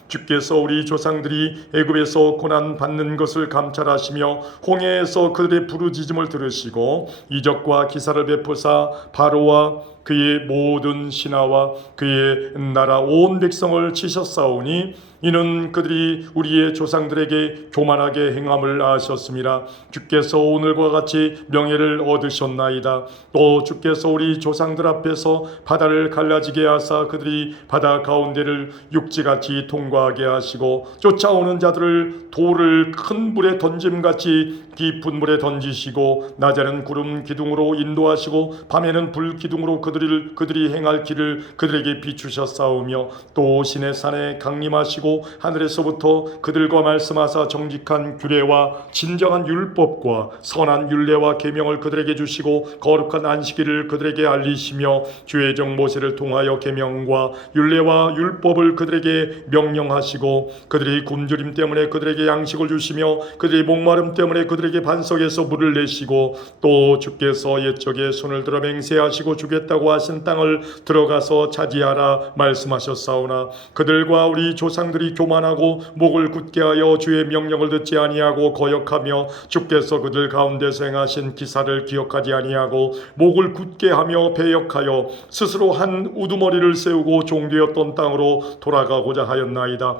주께서 우리 조상들이 애굽에서 고난 받는 것을 감찰하시며 홍해에서 그들의 부르짖음을 들으시고 이적과 기사를 베푸사 바로와 그의 모든 신하와 그의 나라 온 백성을 치셨사오니 이는 그들이 우리의 조상들에게 교만하게 행함을 아셨습니다. 주께서 오늘과 같이 명예를 얻으셨나이다. 또 주께서 우리 조상들 앞에서 바다를 갈라지게 하사 그들이 바다 가운데를 육지같이 통과하게 하시고 쫓아오는 자들을 돌을 큰 물에 던짐같이 깊은 물에 던지시고 낮에는 구름 기둥으로 인도하시고 밤에는 불 기둥으로 그들이 행할 길을 그들에게 비추셨사오며 또 신의 산에 강림하시고 하늘에서부터 그들과 말씀하사 정직한 규례와 진정한 율법과 선한 율례와 계명을 그들에게 주시고 거룩한 안식일을 그들에게 알리시며 주의 종 모세를 통하여 계명과 율례와 율법을 그들에게 명령하시고 그들의 굶주림 때문에 그들에게 양식을 주시며 그들의 목마름 때문에 그들에게 반석에서 물을 내시고 또 주께서 옛적에 손을 들어 맹세하시고 주겠다고 하신 땅을 들어가서 차지하라 말씀하셨사오나 그들과 우리 조상들이 교만하고 목을 굳게 하여 주의 명령을 듣지 아니하고 거역하며 주께서 그들 가운데서 행하신 기사를 기억하지 아니하고 목을 굳게 하며 배역하여 스스로 한 우두머리를 세우고 종되었던 땅으로 돌아가고자 하였나이다.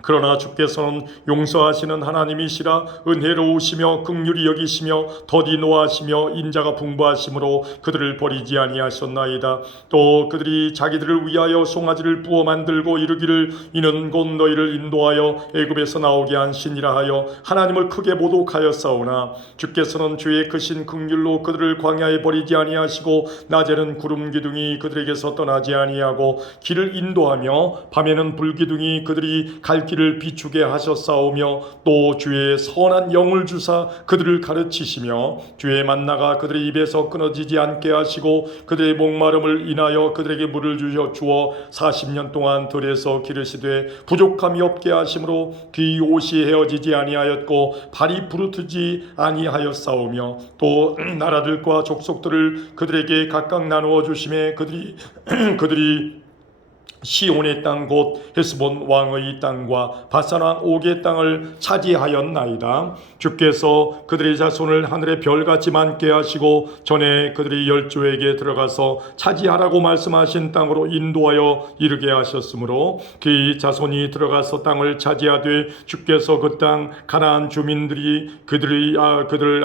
그러나 주께서는 용서하시는 하나님이시라. 은혜로우시며 긍휼히 여기시며 더디 노하시며 인자가 풍부하심으로 그들을 버리지 아니하셨나이다. 또 그들이 자기들을 위하여 송아지를 부어 만들고 이르기를 이는 곧 너희를 인도하여 애굽에서 나오게 한 신이라 하여 하나님을 크게 모독하였사오나 주께서는 주의 크신 긍휼로 그들을 광야에 버리지 아니하시고 낮에는 구름 기둥이 그들에게서 떠나지 아니하고 길을 인도하며 밤에는 불 기둥이 그들이 갈 길을 비추게 하셨사오며 또 주의 선한 영을 주사 그들을 가르치시며 주의 만나가 그들의 입에서 끊어지지 않게 하시고 그들의 목마름을 인하여 그들에게 물을 주어 40년 동안 들에서 기르시되 부족함이 없게 하심으로 그의 옷이 헤어지지 아니하였고 발이 부르트지 아니하였사오며 또 나라들과 족속들을 그들에게 각각 나누어 주심에 그들이 시온의 땅 곧 헤스본 왕의 땅과 바산 왕 옥의 땅을 차지하였나이다. 주께서 그들의 자손을 하늘의 별같이 많게 하시고 전에 그들이 열조에게 들어가서 차지하라고 말씀하신 땅으로 인도하여 이르게 하셨으므로 그의 자손이 들어가서 땅을 차지하되 주께서 그 땅 가나안 주민들이 그들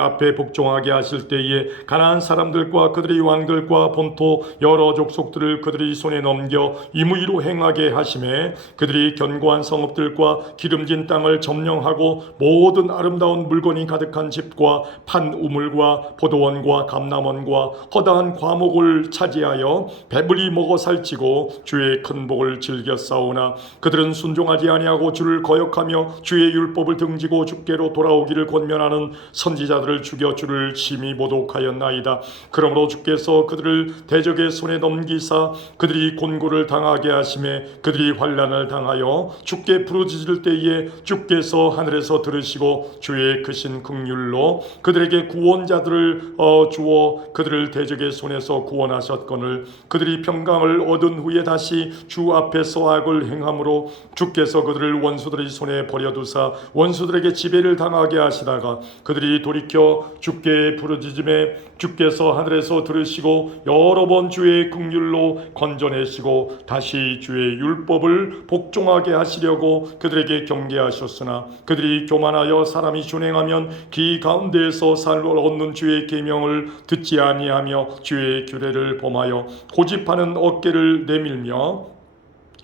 앞에 복종하게 하실 때에 가나안 사람들과 그들의 왕들과 본토 여러 족속들을 그들의 손에 넘겨 이무의 공의로 행하게 하심에 그들이 견고한 성읍들과 기름진 땅을 점령하고 모든 아름다운 물건이 가득한 집과 판 우물과 포도원과 감람원과 허다한 과목을 차지하여 배불리 먹어 살찌고 주의 큰 복을 즐겨 싸우나 그들은 순종하지 아니하고 주를 거역하며 주의 율법을 등지고 주께로 돌아오기를 권면하는 선지자들을 죽여 주를 심히 모독하였나이다. 그러므로 주께서 그들을 대적의 손에 넘기사 그들이 곤고를 당하게 하심에 그들이 환난을 당하여 주께 부르짖을 때에 주께서 하늘에서 들으시고 주의 크신 긍휼로 그들에게 구원자들을 주어 그들을 대적의 손에서 구원하셨거늘 그들이 평강을 얻은 후에 다시 주 앞에서 악을 행함으로 주께서 그들을 원수들의 손에 버려두사 원수들에게 지배를 당하게 하시다가 그들이 돌이켜 주께 부르짖음에 주께서 하늘에서 들으시고 여러 번 주의 긍휼로 건져내시고 다시 주의 율법을 복종하게 하시려고 그들에게 경계하셨으나 그들이 교만하여 사람이 준행하면 기 가운데에서 살을 얻는 주의 계명을 듣지 아니하며 주의 규례를 범하여 고집하는 어깨를 내밀며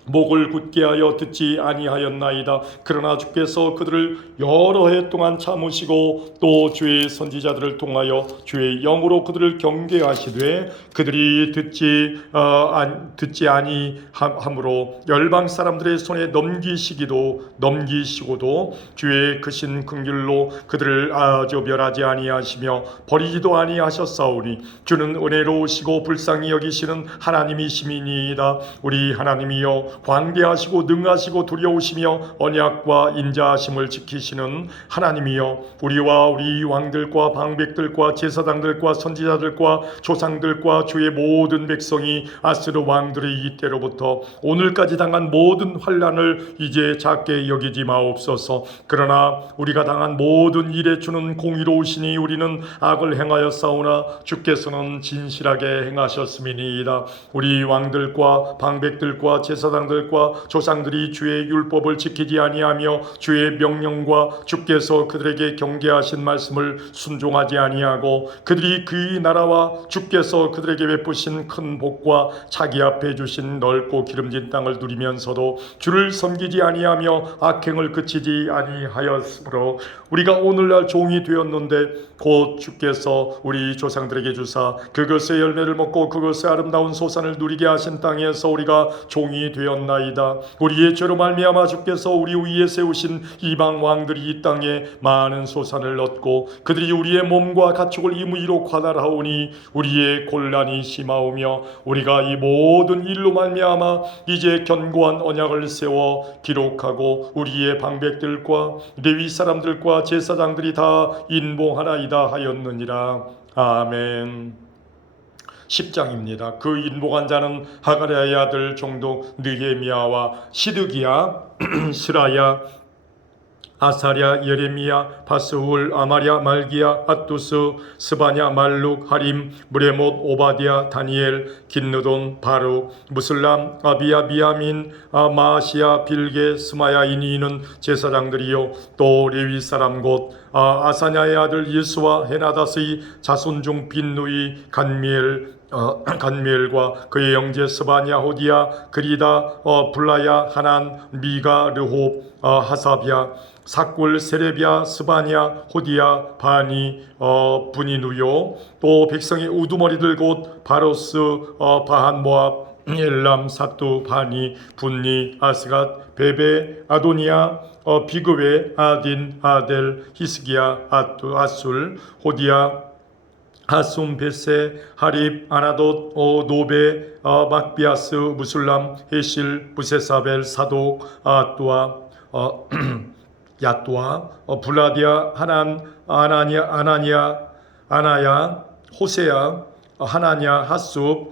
목을 굳게 하여 듣지 아니하였나이다. 그러나 주께서 그들을 여러 해 동안 참으시고 또 주의 선지자들을 통하여 주의 영으로 그들을 경계하시되 그들이 듣지 아니함으로 열방 사람들의 손에 넘기시고도 주의 크신 긍휼로 그들을 아주 멸하지 아니하시며 버리지도 아니하셨사오니 주는 은혜로우시고 불쌍히 여기시는 하나님이시니이다. 우리 하나님이여 광대하시고 능하시고 두려우시며 언약과 인자하심을 지키시는 하나님이여 우리와 우리 왕들과 방백들과 제사장들과 선지자들과 조상들과 주의 모든 백성이 아스르 왕들의 이때로부터 오늘까지 당한 모든 환난을 이제 작게 여기지 마옵소서. 그러나 우리가 당한 모든 일에 주는 공의로우시니 우리는 악을 행하였사오나 주께서는 진실하게 행하셨음이니이다. 우리 왕들과 방백들과 제사장들과 조상들이 주의 율법을 지키지 아니하며 주의 명령과 주께서 그들에게 경계하신 말씀을 순종하지 아니하고 그들이 그의 나라와 주께서 그들에게 베푸신 큰 복과 자기 앞에 주신 넓고 기름진 땅을 누리면서도 주를 섬기지 아니하며 악행을 그치지 아니하였으므로 우리가 오늘날 종이 되었는데 곧 주께서 우리 조상들에게 주사 그것의 열매를 먹고 그것의 아름다운 소산을 누리게 하신 땅에서 우리가 종이 되었나이다. 우리의 죄로 말미암아 주께서 우리 위에 세우신 이방 왕들이 이 땅에 많은 소산을 얻고 그들이 우리의 몸과 가축을 임의로 관할하오니 우리의 곤란이 심하오며 우리가 이 모든 일로 말미암아 이제 견고한 언약을 세워 기록하고 우리의 방백들과 레위 사람들과 제사장들이 다 인봉하나이다 하였느니라. 아멘. 10장입니다. 그 인봉한 자는 하가랴의 아들 종독 느헤미야와 시드기야, 스라야, 아사랴, 예레미야, 바스훌, 아마랴, 말기야, 앗두스, 스바냐, 말룩, 하림, 무레못, 오바디야, 다니엘, 긴느돈, 바룩, 무슬람, 아비야, 비야민, 마아시야, 빌게, 스마야이니 이는 제사장들이요 또 레위 사람 곧 아사냐의 아들 예수와 헤나다스의 자손 중 빈누이 간미엘과 그의 형제 스바냐, 호디야, 그리다, 블라야, 하난, 미가, 르홉, 하사비야, 사꿀, 세레비야, 스바냐, 호디야, 바니, 분이누요 또 백성의 우두머리들 곧 바로스, 바한 모압, 엘람, 사뚜, 바니, 분니, 아스갓, 베베, 아도니아, 비그웨, 아딘, 아델, 히스기야, 아술, 호디야, 하숨, 베세, 하립, 아나돗, 노베, 막비아스, 무술람, 헤실, 부세사벨, 사독, 아뚜아, 야뚜아, 블라디아, 하난, 아나야, 호세야, 하나냐, 하숲,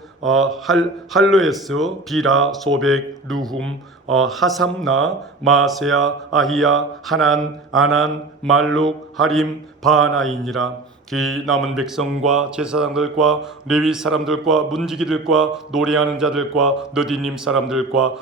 할로에스, 비라, 소백, 루훔, 하삼나, 마세야, 아히야, 하난, 아난, 말룩, 하림, 바하나이니라. 그 남은 백성과 제사장들과 레위 사람들과 문지기들과 노래하는 자들과 너디님 사람들과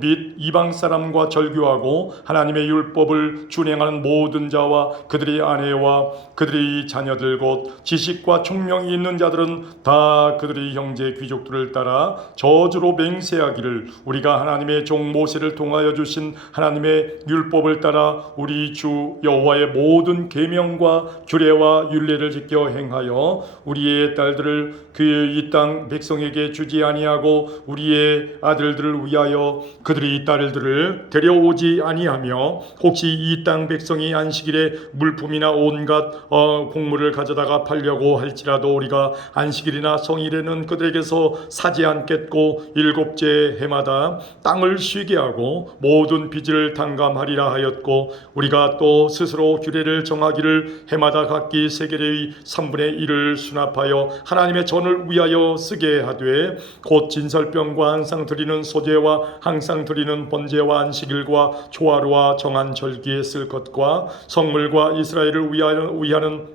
및 이방 사람과 절교하고 하나님의 율법을 준행하는 모든 자와 그들의 아내와 그들의 자녀들 곧 지식과 총명이 있는 자들은 다 그들의 형제 귀족들을 따라 저주로 맹세하기를 우리가 하나님의 종 모세를 통하여 주신 하나님의 율법을 따라 우리 주 여호와의 모든 계명과 규례와 율례를 지켜 행하여 우리의 딸들을 그 이 땅 백성에게 주지 아니하고 우리의 아들들을 위하여 그들의 딸들을 데려오지 아니하며 혹시 이 땅 백성이 안식일에 물품이나 온갖 곡물을 가져다가 팔려고 할지라도 우리가 안식일이나 성일에는 그들에게서 사지 않겠고 일곱째 해마다 땅을 쉬게 하고 모든 빚을 탕감하리라 하였고 우리가 또 스스로 규례를 정하기를 해마다 각기 세겔의 3분의 1을 수납하여 하나님의 전을 위하여 쓰게 하되 곧 진설병과 항상 드리는 소제와 항상 드리는 번제와 안식일과 조화로와 정한 절기에 쓸 것과 성물과 이스라엘을 위하는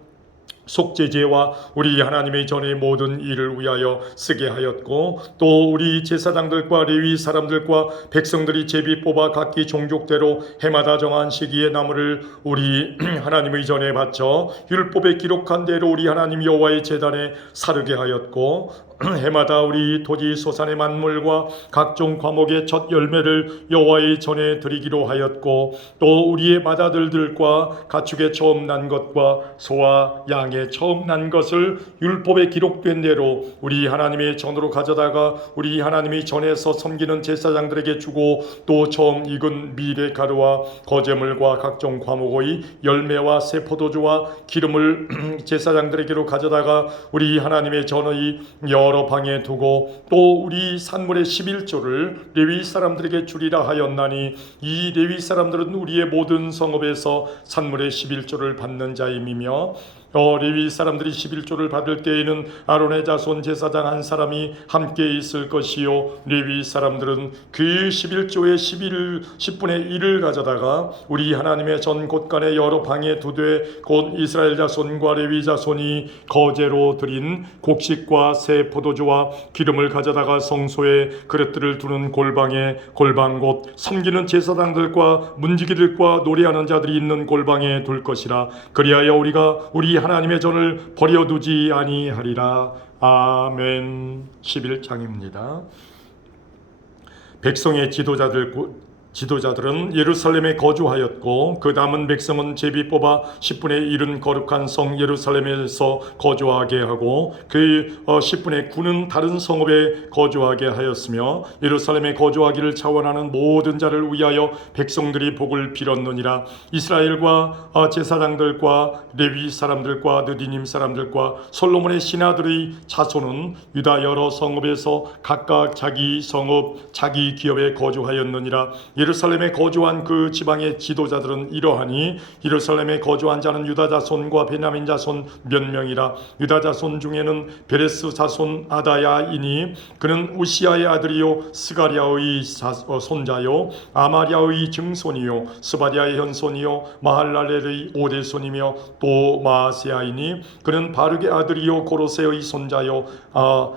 속죄제와 우리 하나님의 전의 모든 일을 위하여 쓰게 하였고 또 우리 제사장들과 레위 사람들과 백성들이 제비 뽑아 각기 종족대로 해마다 정한 시기에 나무를 우리 하나님의 전에 바쳐 율법에 기록한 대로 우리 하나님 여호와의 제단에 사르게 하였고 해마다 우리 토지 소산의 만물과 각종 과목의 첫 열매를 여호와의 전에 드리기로 하였고 또 우리의 맏아들들과 가축의 처음 난 것과 소와 양의 처음 난 것을 율법에 기록된 대로 우리 하나님의 전으로 가져다가 우리 하나님의 전에서 섬기는 제사장들에게 주고 또 처음 익은 밀의 가루와 거제물과 각종 과목의 열매와 새 포도주와 기름을 제사장들에게로 가져다가 우리 하나님의 전의 여러 방에 두고 또 우리 산물의 11조를 레위 사람들에게 주리라 하였나니 이 레위 사람들은 우리의 모든 성읍에서 산물의 11조를 받는 자임이며 레위 사람들이 11조를 받을 때에는 아론의 자손 제사장 한 사람이 함께 있을 것이요 레위 사람들은 그 11조의 10분의 1을 가져다가 우리 하나님의 전 곳간의 여러 방에 두되 곧 이스라엘 자손과 레위 자손이 거제로 드린 곡식과 새 포도주와 기름을 가져다가 성소에 그릇들을 두는 골방에 골방 곧 섬기는 제사장들과 문지기들과 노래하는 자들이 있는 골방에 둘 것이라 그리하여 우리가 우리 하나님의 전을 버려두지 아니하리라. 아멘. 11장입니다. 백성의 지도자들은 예루살렘에 거주하였고 그 남은 백성은 제비 뽑아 10분의 1은 거룩한 성 예루살렘에서 거주하게 하고 그 10분의 9는 다른 성읍에 거주하게 하였으며 예루살렘에 거주하기를 차원하는 모든 자를 위하여 백성들이 복을 빌었느니라. 이스라엘과 제사장들과 레위 사람들과 느디님 사람들과 솔로몬의 신하들의 자손은 유다 여러 성읍에서 각각 자기 성읍 자기 기업에 거주하였느니라. 예루살렘에 거주한 그 지방의 지도자들은 이러하니 예루살렘에 거주한 자는 유다 자손과 베냐민 자손 몇 명이라. 유다 자손 중에는 베레스 자손 아다야이니 그는 우시아의 아들이요 스가랴의 손자요 아마랴의 증손이요 스바랴의 현손이요 마할랄렐의 오대손이며 또 마아세아이니 그는 바르게 아들이요 고로세의 손자요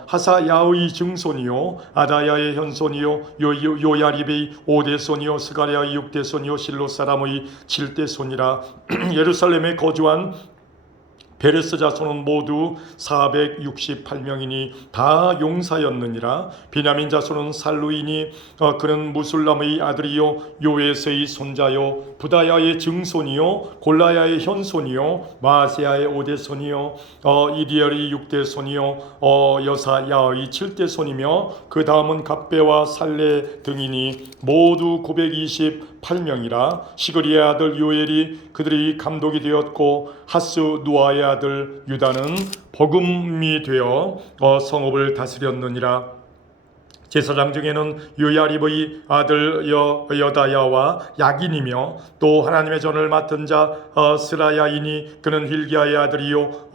하사야의 증손이요 아다야의 현손이요 요야립의 오대손이요 스가랴의 6대손이요 실로 사람의 7대손이라. 예루살렘에 거주한 베레스 자손은 모두 468명이니 다 용사였느니라. 베냐민 자손은 살루이니 그는 무술람의 아들이요 요에스의 손자요 부다야의 증손이요 골라야의 현손이요 마세야의 5대손이요 이디엘의 6대손이요 여사야의 7대손이며 그 다음은 갑배와 살레 등이니 모두 928명이라. 시그리의 아들 요엘이 그들이 감독이 되었고 하스 누아의 아들 유다는 버금이 되어 성읍을 다스렸느니라. 제사장 중에는 요야립의 아들 여다야와 야긴이며 또 하나님의 전을 맡은 자 스라야이니 그는 힐기야의 아들이요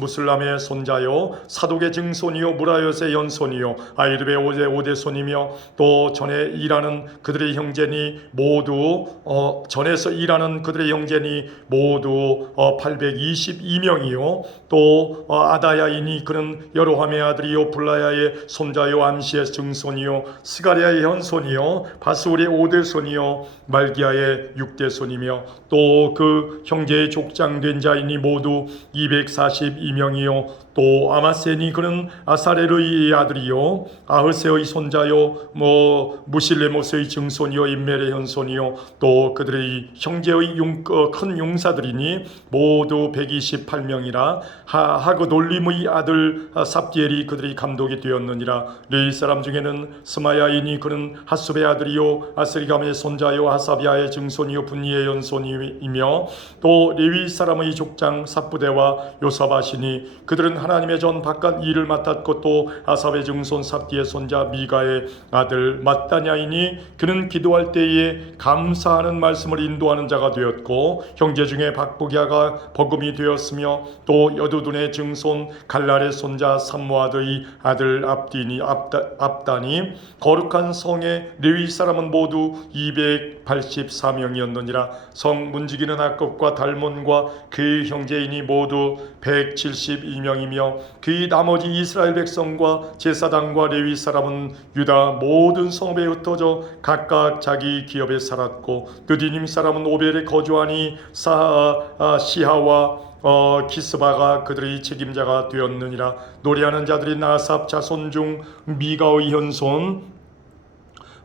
무슬람의 손자요 사독의 증손이요 무라요스의 연손이요 아이르베의 오대 손이며 또 전에 일하는 그들의 형제니 모두 전에서 일하는 그들의 형제니 모두 822명이요 또 아다야이니 그는 여로함의 아들이요 블라야의 손자요 암시의 증손이요 스가랴의 현손이요 바스울의 5대손이요 말기야의 6대손이며 또 그 형제의 족장된 자이니 모두 242명이요 또 아마센이 그는 아사렐의 아들이요 아흐세의 손자요 무실레모스의 증손이요 임멜의 현손이요 또 그들의 형제의 큰 용사들이니 모두 128명이라 하그돌림의 아들 삽디엘이 그들의 감독이 되었느니라. 레위 사람 중에는 스마야이니 그는 하숲의 아들이요 아스리감의 손자요 하사비아의 증손이요 분니의 연손이며 또 레위 사람의 족장 삽부대와 요사바시니 그들은 하나님의 전 바깥 일을 맡았고 또 아삽의 증손 삽디의 손자 미가의 아들 mat다냐이니 그는 기도할 때에 감사하는 말씀을 인도하는 자가 되었고 형제 중에 박부기아가 버금이 되었으며 또 여두둔의 증손 갈랄의 손자 삼무아드의 아들 압단이 거룩한 성의 레위 사람은 모두 284명이었느니라. 성 문지기는 아급과 달몬과 그의 형제인이 모두 172명이며 그의 나머지 이스라엘 백성과 제사장과 레위 사람은 유다 모든 성읍에 흩어져 각각 자기 기업에 살았고 느디님 사람은 오벨에 거주하니 시하와 기스바가 그들의 책임자가 되었느니라. 노래하는 자들이 나삽 자손 중 미가의 현손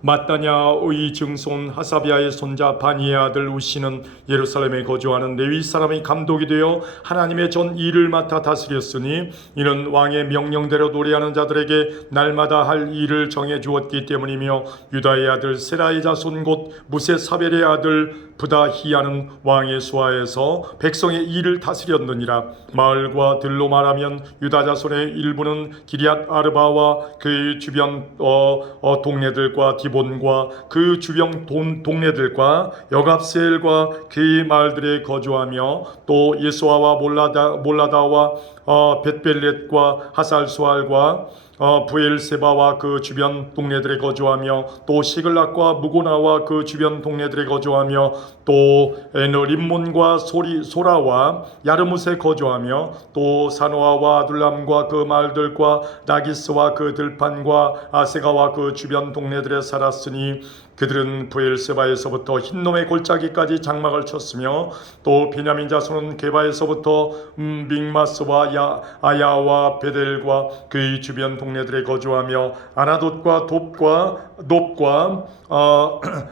mat다냐의 증손 하사비아의 손자 바니의 아들 우시는 예루살렘에 거주하는 레위 사람의 감독이 되어 하나님의 전 일을 맡아 다스렸으니 이는 왕의 명령대로 노래하는 자들에게 날마다 할 일을 정해 주었기 때문이며 유다의 아들 세라의 자손 곧 무세사벨의 아들 부다히야는 왕의 수하에서 백성의 일을 다스렸느니라. 마을과 들로 말하면 유다 자손의 일부는 기럇 아르바와 그 주변 동네들과 기본과 그 주변 동네들과 여갑셀과 그 마을들에 거주하며 또 예수아와 몰라다와 벳벨렛과 하살수알과 부엘세바와 그 주변 동네들에 거주하며 또 시글락과 무고나와 그 주변 동네들에 거주하며 또 에너림몬과 소라와 야르무스에 거주하며 또 사노아와 아둘람과 그 마을들과 나기스와 그 들판과 아세가와 그 주변 동네들에 살았으니 그들은 부엘세바에서부터 흰놈의 골짜기까지 장막을 쳤으며 또 베냐민 자손은 게바에서부터 믹마스와 아야와 베델과 그의 주변 동네들에 거주하며 아나돗과 높과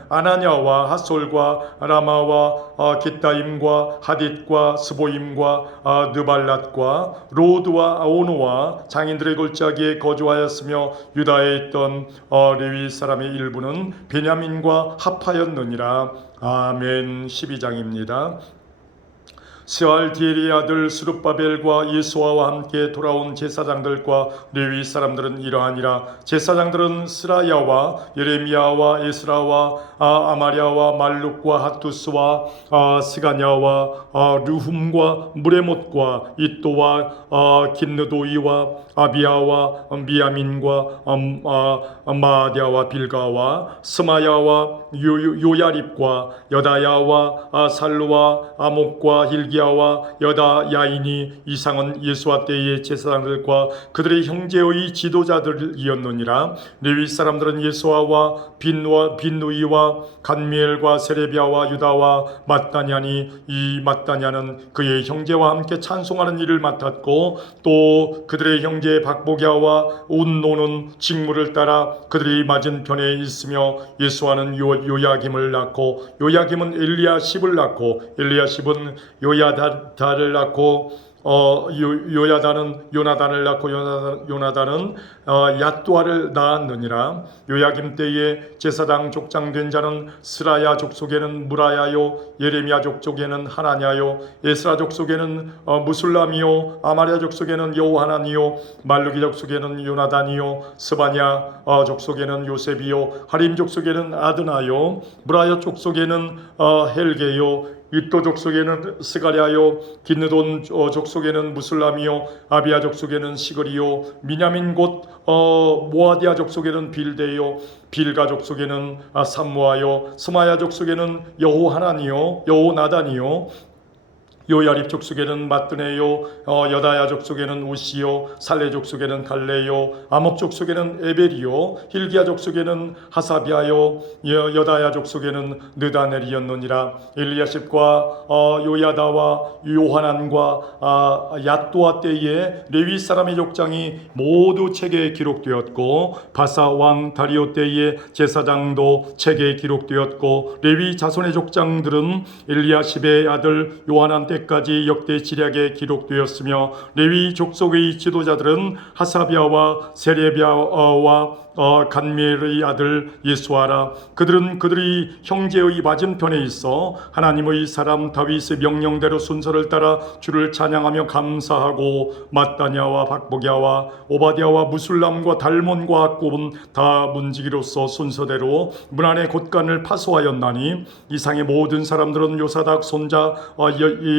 아나냐와 핫솔과 라마와 기타임과 하딧과 스보임과 느발랏과 로드와 아오노와 장인들의 골짜기에 거주하였으며 유다에 있던 레위 사람의 일부는 베냐민과 합하였느니라. 아멘. 12장입니다. 스알디엘의 아들 스룹바벨과 예수아와 함께 돌아온 제사장들과 레위 사람들은 이러하니라. 제사장들은 스라야와 예레미야와 에스라와 아마랴와 말룩과 핫두스와 스가냐와 르훔과 무레못과 이또와 긴느도이와 아비야와 미야민과 마아디아와 빌가와 스마야와 요야립과 여다야와 살루와 아목과 힐기야와 여다야이니 이상은 예수와 때의 제사장들과 그들의 형제의 지도자들이었느니라. 레위 사람들은 예수아와 빈누이와 간미엘과 세레비아와 유다와 mat다냐니 이 mat다냐는 그의 형제와 함께 찬송하는 일을 맡았고 또 그들의 형제 박보기아와 운노는 직무를 따라 그들이 맞은편에 있으며 예수아는 요야김을 낳고 요야김은 엘리야십을 낳고 엘리야십은 요야다를 낳고 요나단을 낳고 요나단은 얏두아를 낳았느니라. 요야김 때에 제사장 족장 된 자는 스라야 족속에는 무라야요, 예레미야 족속에는 하나냐요, 에스라 족속에는 무술람이요, 아마리아 족속에는 여호하나니요, 말루기 족속에는 요나단이요, 스바냐 족속에는 요셉이요, 하림 족속에는 아드나요, 무라야 족속에는 헬게요, 이또 족속에는 스가랴요, 기느돈 족속에는 무술람이요, 아비아 족속에는 시그리요, 미냐민 곧 모아디아 족속에는 빌데요, 빌가 족속에는 삼무아요, 스마야 족속에는 여호하나니요, 여호나단이요, 요야립 족속에는 마뜨네요, 여다야 족속에는 우시요, 살레 족속에는 갈레요, 아목 족속에는 에벨이요, 힐기야 족속에는 하사비아요, 여다야 족속에는 느다넬이었느니라. 엘리야십과 요야다와 요하난과 얏두아 때에 레위 사람의 족장이 모두 책에 기록되었고, 바사 왕 다리오 때에 제사장도 책에 기록되었고, 레위 자손의 족장들은 엘리야십의 아들 요하난 때 까지 역대 지략에 기록되었으며, 레위 족속의 지도자들은 하사비아와 세레비아와 간미엘의 아들 예수아라. 그들은 그들의 형제의 맞은편에 있어 하나님의 사람 다윗의 명령대로 순서를 따라 주를 찬양하며 감사하고, 마따냐와 박보기야와 오바디아와 무술람과 달몬과 악곱은 다 문지기로서 순서대로 문안의 곳간을 파수하였나니, 이상의 모든 사람들은 요사닥 손자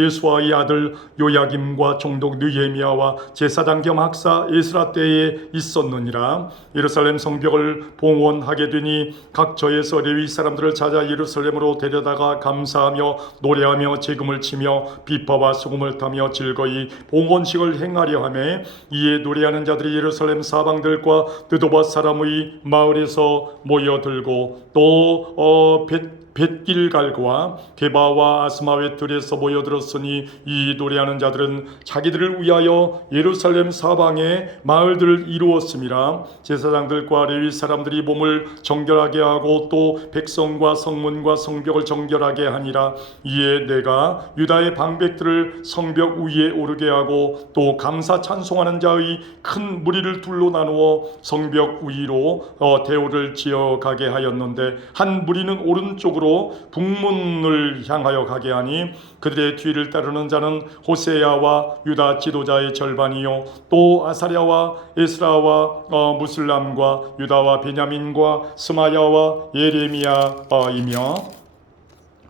예수아의 아들 요야김과 총독 느헤미야와 제사장 겸 학사 에스라 때에 있었느니라. 예루살렘 성벽을 봉헌하게 되니 각 저에서 레위 사람들을 찾아 예루살렘으로 데려다가 감사하며 노래하며 재금을 치며 비파와 수금을 타며 즐거이 봉헌식을 행하려 하매, 이에 노래하는 자들이 예루살렘 사방들과 느도바 사람의 마을에서 모여들고 또 벳길갈과 게바와 아스마웻 들에서 모여들었으니, 이 노래하는 자들은 자기들을 위하여 예루살렘 사방의 마을들을 이루었음이라. 제사장들과 레위 사람들이 몸을 정결하게 하고 또 백성과 성문과 성벽을 정결하게 하니라. 이에 내가 유다의 방백들을 성벽 위에 오르게 하고 또 감사 찬송하는 자의 큰 무리를 둘로 나누어 성벽 위로 대오를 지어가게 하였는데, 한 무리는 오른쪽으로 북문을 향하여 가게 하니, 그들의 뒤를 따르는 자는 호세야와 유다 지도자의 절반이요, 또 아사랴와 에스라와 무슬람과 유다와 베냐민과 스마야와 예레미야이며,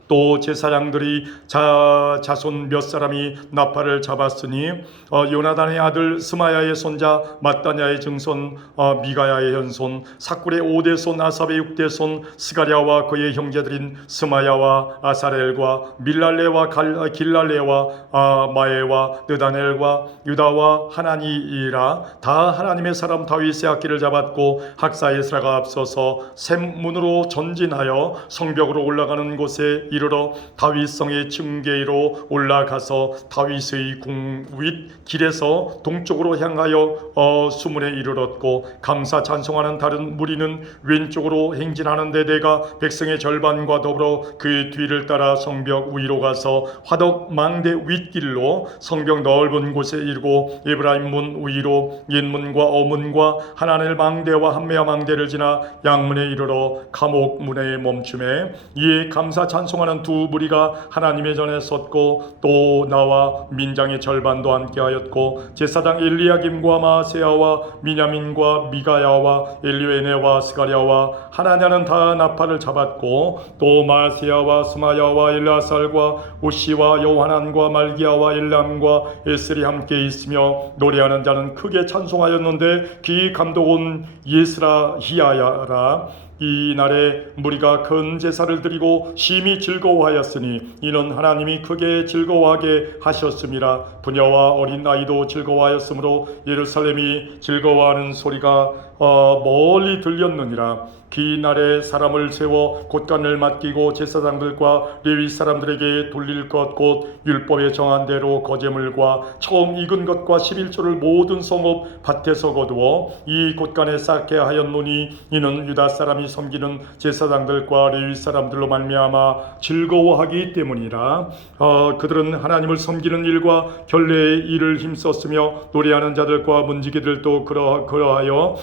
또 제사장들이 자손 몇 사람이 나팔을 잡았으니, 요나단의 아들 스마야의 손자 마따냐의 증손 미가야의 현손 사꿀의 5대손 아삽의 6대손 스가랴와 그의 형제들인 스마야와 아사렐과 밀랄레와 길랄레와 마에와 느다넬과 유다와 하나니이라. 다 하나님의 사람 다윗의 악기를 잡았고, 학사 에스라가 앞서서 샘문으로 전진하여 성벽으로 올라가는 곳에 이르러 다윗성의 층계로 올라가서 다윗의 궁 윗 길에서 동쪽으로 향하여 수문에 이르렀고, 감사 찬송하는 다른 무리는 왼쪽으로 행진하는데, 내가 백성의 절반과 더불어 그 뒤를 따라 성벽 위로 가서 화덕 망대 윗길로 성벽 넓은 곳에 이르고 에브라임 문 위로 옛문과 어문과 하나넬 망대와 한메아 망대를 지나 양문에 이르러 감옥 문에 멈춤에, 이에 감사 찬송하는 두 무리가 하나님의 전에 섰고, 또 나와 민장의 절반도 함께하였고, 제사장 엘리야김과 마세야와 미냐민과 미가야와 엘리에네와 스가랴와 하나냐는 다 나팔을 잡았고, 또 마세야와 스마야와 엘라살과 우시와 요하난과 말기야와 엘람과 에슬이 함께 있으며, 노래하는 자는 크게 찬송하였는데 그 감독은 예스라히야라. 이 날에 무리가 큰 제사를 드리고 심히 즐거워하였으니, 이는 하나님이 크게 즐거워하게 하셨음이라. 부녀와 어린 아이도 즐거워하였으므로 예루살렘이 즐거워하는 소리가 멀리 들렸느니라. 긴 날에 사람을 세워 곳간을 맡기고 제사장들과 레위 사람들에게 돌릴 것 곧 율법에 정한 대로 거제물과 처음 익은 것과 11조를 모든 성읍 밭에서 거두어 이 곳간에 쌓게 하였노니 이는 유다 사람이 섬기는 제사장들과 레위 사람들로 말미암아 즐거워하기 때문이라. 그들은 하나님을 섬기는 일과 결례의 일을 힘썼으며 노래하는 자들과 문지기들도 그러하여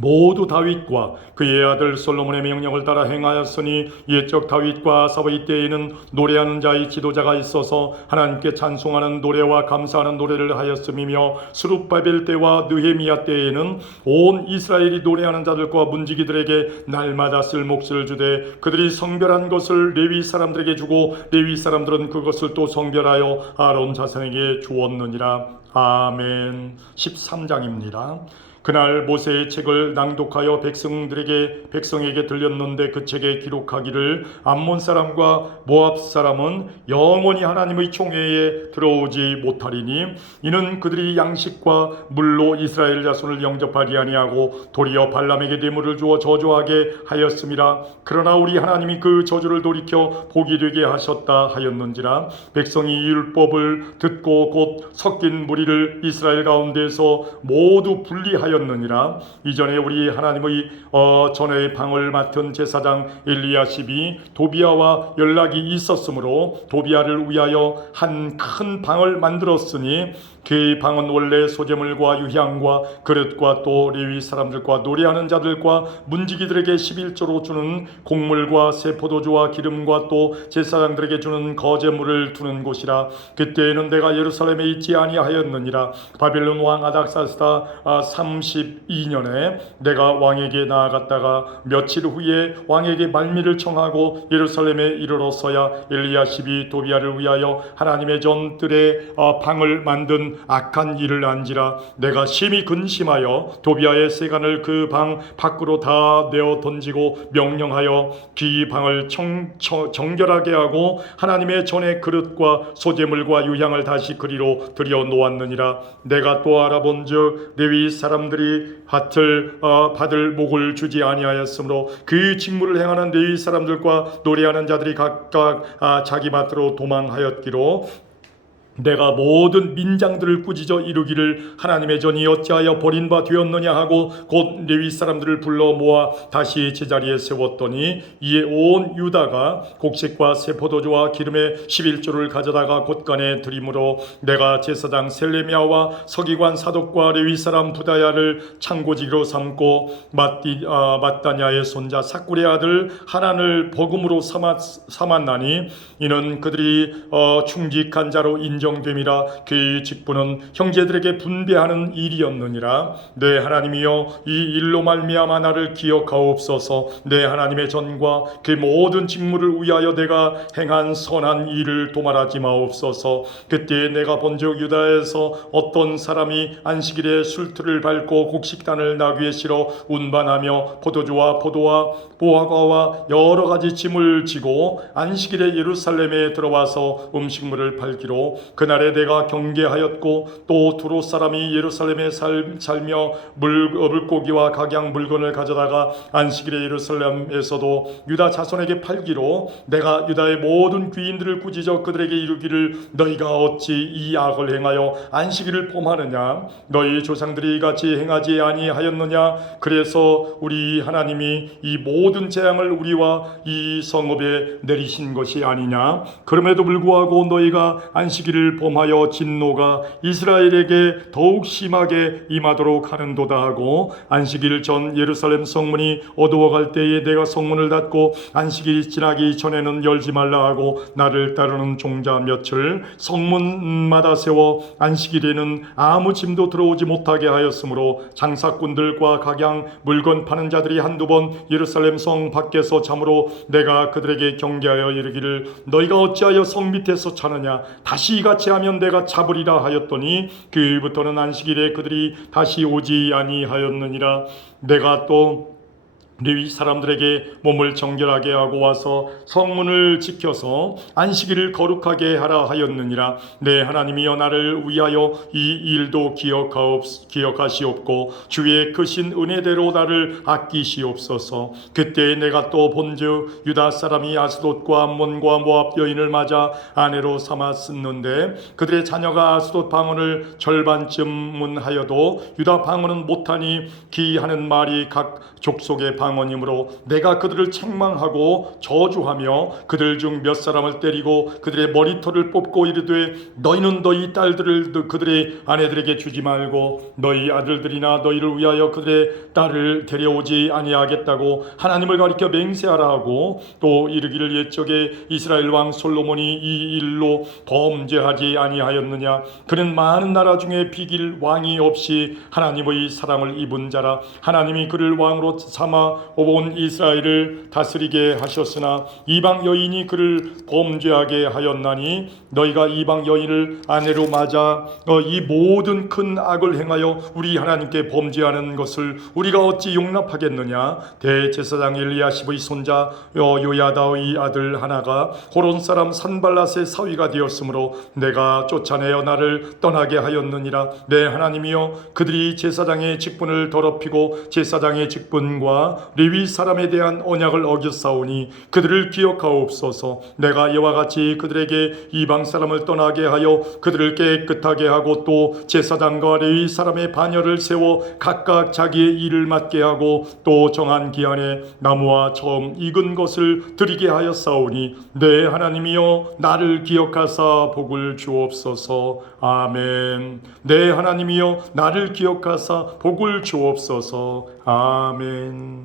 모두 다윗과 그의 아들 솔로몬의 명령을 따라 행하였으니 옛적 다윗과 아사의 때에는 노래하는 자의 지도자가 있어서 하나님께 찬송하는 노래와 감사하는 노래를 하였음이며 스룹바벨 때와 느헤미야 때에는 온 이스라엘이 노래하는 자들과 문지기들에게 날마다 쓸 몫을 주되 그들이 성별한 것을 레위 사람들에게 주고 레위 사람들은 그것을 또 성별하여 아론 자손에게 주었느니라. 아멘. 13장입니다. 그날 모세의 책을 낭독하여 백성에게 들렸는데 그 책에 기록하기를 암몬 사람과 모압 사람은 영원히 하나님의 총회에 들어오지 못하리니 이는 그들이 양식과 물로 이스라엘 자손을 영접하지 아니하고 도리어 발람에게 뇌물을 주어 저주하게 하였음이라. 그러나 우리 하나님이 그 저주를 돌이켜 복이 되게 하셨다 하였는지라. 백성이 율법을 듣고 곧 섞인 무리를 이스라엘 가운데서 모두 분리하였느니라. 이전에 우리 하나님의 전의 방을 맡은 제사장 엘리야십이 도비아와 연락이 있었으므로 도비아를 위하여 한 큰 방을 만들었으니 그 방은 원래 소재물과 유향과 그릇과 또 레위 사람들과 노래하는 자들과 문지기들에게 11조로 주는 곡물과 새 포도주와 기름과 또 제사장들에게 주는 거제물을 두는 곳이라. 그때에는 내가 예루살렘에 있지 아니하였느니라. 바벨론 왕 아닥사스다 32년에 내가 왕에게 나아갔다가 며칠 후에 왕에게 말미를 청하고 예루살렘에 이르러서야 엘리야십이 도비아를 위하여 하나님의 전들의 방을 만든 악한 일을 안지라. 내가 심히 근심하여 도비아의 세간을 그 방 밖으로 다 내어 던지고 명령하여 그 방을 정결하게 하고 하나님의 전의 그릇과 소재물과 유향을 다시 그리로 들여 놓았느니라. 내가 또 알아본즉 레위 사람들이 받을 목을 주지 아니하였으므로 그 직무를 행하는 레위 사람들과 노래하는 자들이 각각 자기 밭으로 도망하였기로 내가 모든 민장들을 꾸짖어 이루기를 하나님의 전이 어찌하여 버린 바 되었느냐 하고 곧 레위 사람들을 불러 모아 다시 제자리에 세웠더니 이에 온 유다가 곡식과 새 포도주와 기름의 11조를 가져다가 곳간에 드림으로 내가 제사장 셀레미야와 서기관 사독과 레위 사람 부다야를 창고지기로 삼고 mat다냐의 손자 삭굴의 아들 하난을 버금으로 삼았나니 이는 그들이 충직한 자로 인정됨이라. 그의 직분은 형제들에게 분배하는 일이었느니라. 내 하나님이여 이 일로 말미암아 나를 기억하옵소서. 내 하나님의 전과 그 모든 직무를 위하여 내가 행한 선한 일을 도말하지 마옵소서. 그때 내가 본즉 유다에서 어떤 사람이 안식일에 술틀을 밟고 곡식단을 나귀에 실어 운반하며 포도주와 포도와 보화과와 여러 가지 짐을 지고 안식일에 예루살렘에 들어와서 음식물을 팔기로 그날에 내가 경계하였고 또 두로 사람이 예루살렘에 살며 물고기와 각양 물건을 가져다가 안식일에 예루살렘에서도 유다 자손에게 팔기로 내가 유다의 모든 귀인들을 꾸짖어 그들에게 이르기를 너희가 어찌 이 악을 행하여 안식일을 범하느냐. 너희 조상들이 같이 행하지 아니하였느냐. 그래서 우리 하나님이 이 모든 재앙을 우리와 이 성읍에 내리신 것이 아니냐. 그럼에도 불구하고 너희가 안식일을 범하여 진노가 이스라엘에게 더욱 심하게 임하도록 하는도다 하고 안식일 전 예루살렘 성문이 어두워갈 때에 내가 성문을 닫고 안식일이 지나기 전에는 열지 말라 하고 나를 따르는 종자 몇을 성문마다 세워 안식일에는 아무 짐도 들어오지 못하게 하였으므로 장사꾼들과 각양 물건 파는 자들이 한두 번 예루살렘 성 밖에서 잠으로 내가 그들에게 경계하여 이르기를 너희가 어찌하여 성 밑에서 자느냐. 다시 이같이 하면 내가 잡으리라 하였더니 그부터는 안식일에 그들이 다시 오지 아니하였느니라. 내가 또 레위 사람들에게 몸을 정결하게 하고 와서 성문을 지켜서 안식일을 거룩하게 하라 하였느니라. 내 하나님이여 나를 위하여 이 일도 기억하시옵고 주의 크신 은혜대로 나를 아끼시옵소서. 그때 내가 또 본즉 유다 사람이 아스돗과 암몬과 모압 여인을 맞아 아내로 삼았었는데 그들의 자녀가 아스돗 방언을 절반쯤은 하여도 유다 방언은 못하니 기하는 말이 각 족속의 방언이므로 내가 그들을 책망하고 저주하며 그들 중 몇 사람을 때리고 그들의 머리털을 뽑고 이르되 너희는 너희 딸들을 그들의 아내들에게 주지 말고 너희 아들들이나 너희를 위하여 그들의 딸을 데려오지 아니하겠다고 하나님을 가리켜 맹세하라 하고 또 이르기를 옛적에 이스라엘 왕 솔로몬이 이 일로 범죄하지 아니하였느냐. 그는 많은 나라 중에 비길 왕이 없이 하나님의 사랑을 입은 자라. 하나님이 그를 왕으로 삼아 온 이스라엘을 다스리게 하셨으나 이방 여인이 그를 범죄하게 하였나니 너희가 이방 여인을 아내로 맞아 이 모든 큰 악을 행하여 우리 하나님께 범죄하는 것을 우리가 어찌 용납하겠느냐. 대제사장 엘리야십의 손자 요야다의 아들 하나가 호론 사람 산발랏의 사위가 되었으므로 내가 쫓아내어 나를 떠나게 하였느니라. 내 하나님이여 그들이 제사장의 직분을 더럽히고 제사장의 직분과 레위 사람에 대한 언약을 어겼사오니 그들을 기억하옵소서. 내가 이와 같이 그들에게 이방 사람을 떠나게 하여 그들을 깨끗하게 하고 또 제사장과 레위 사람의 반열을 세워 각각 자기의 일을 맡게 하고 또 정한 기한에 나무와 처음 익은 것을 드리게 하였사오니 내 하나님이여 나를 기억하사 복을 주옵소서. 아멘. 내 하나님이여 나를 기억하사 복을 주옵소서. 아멘.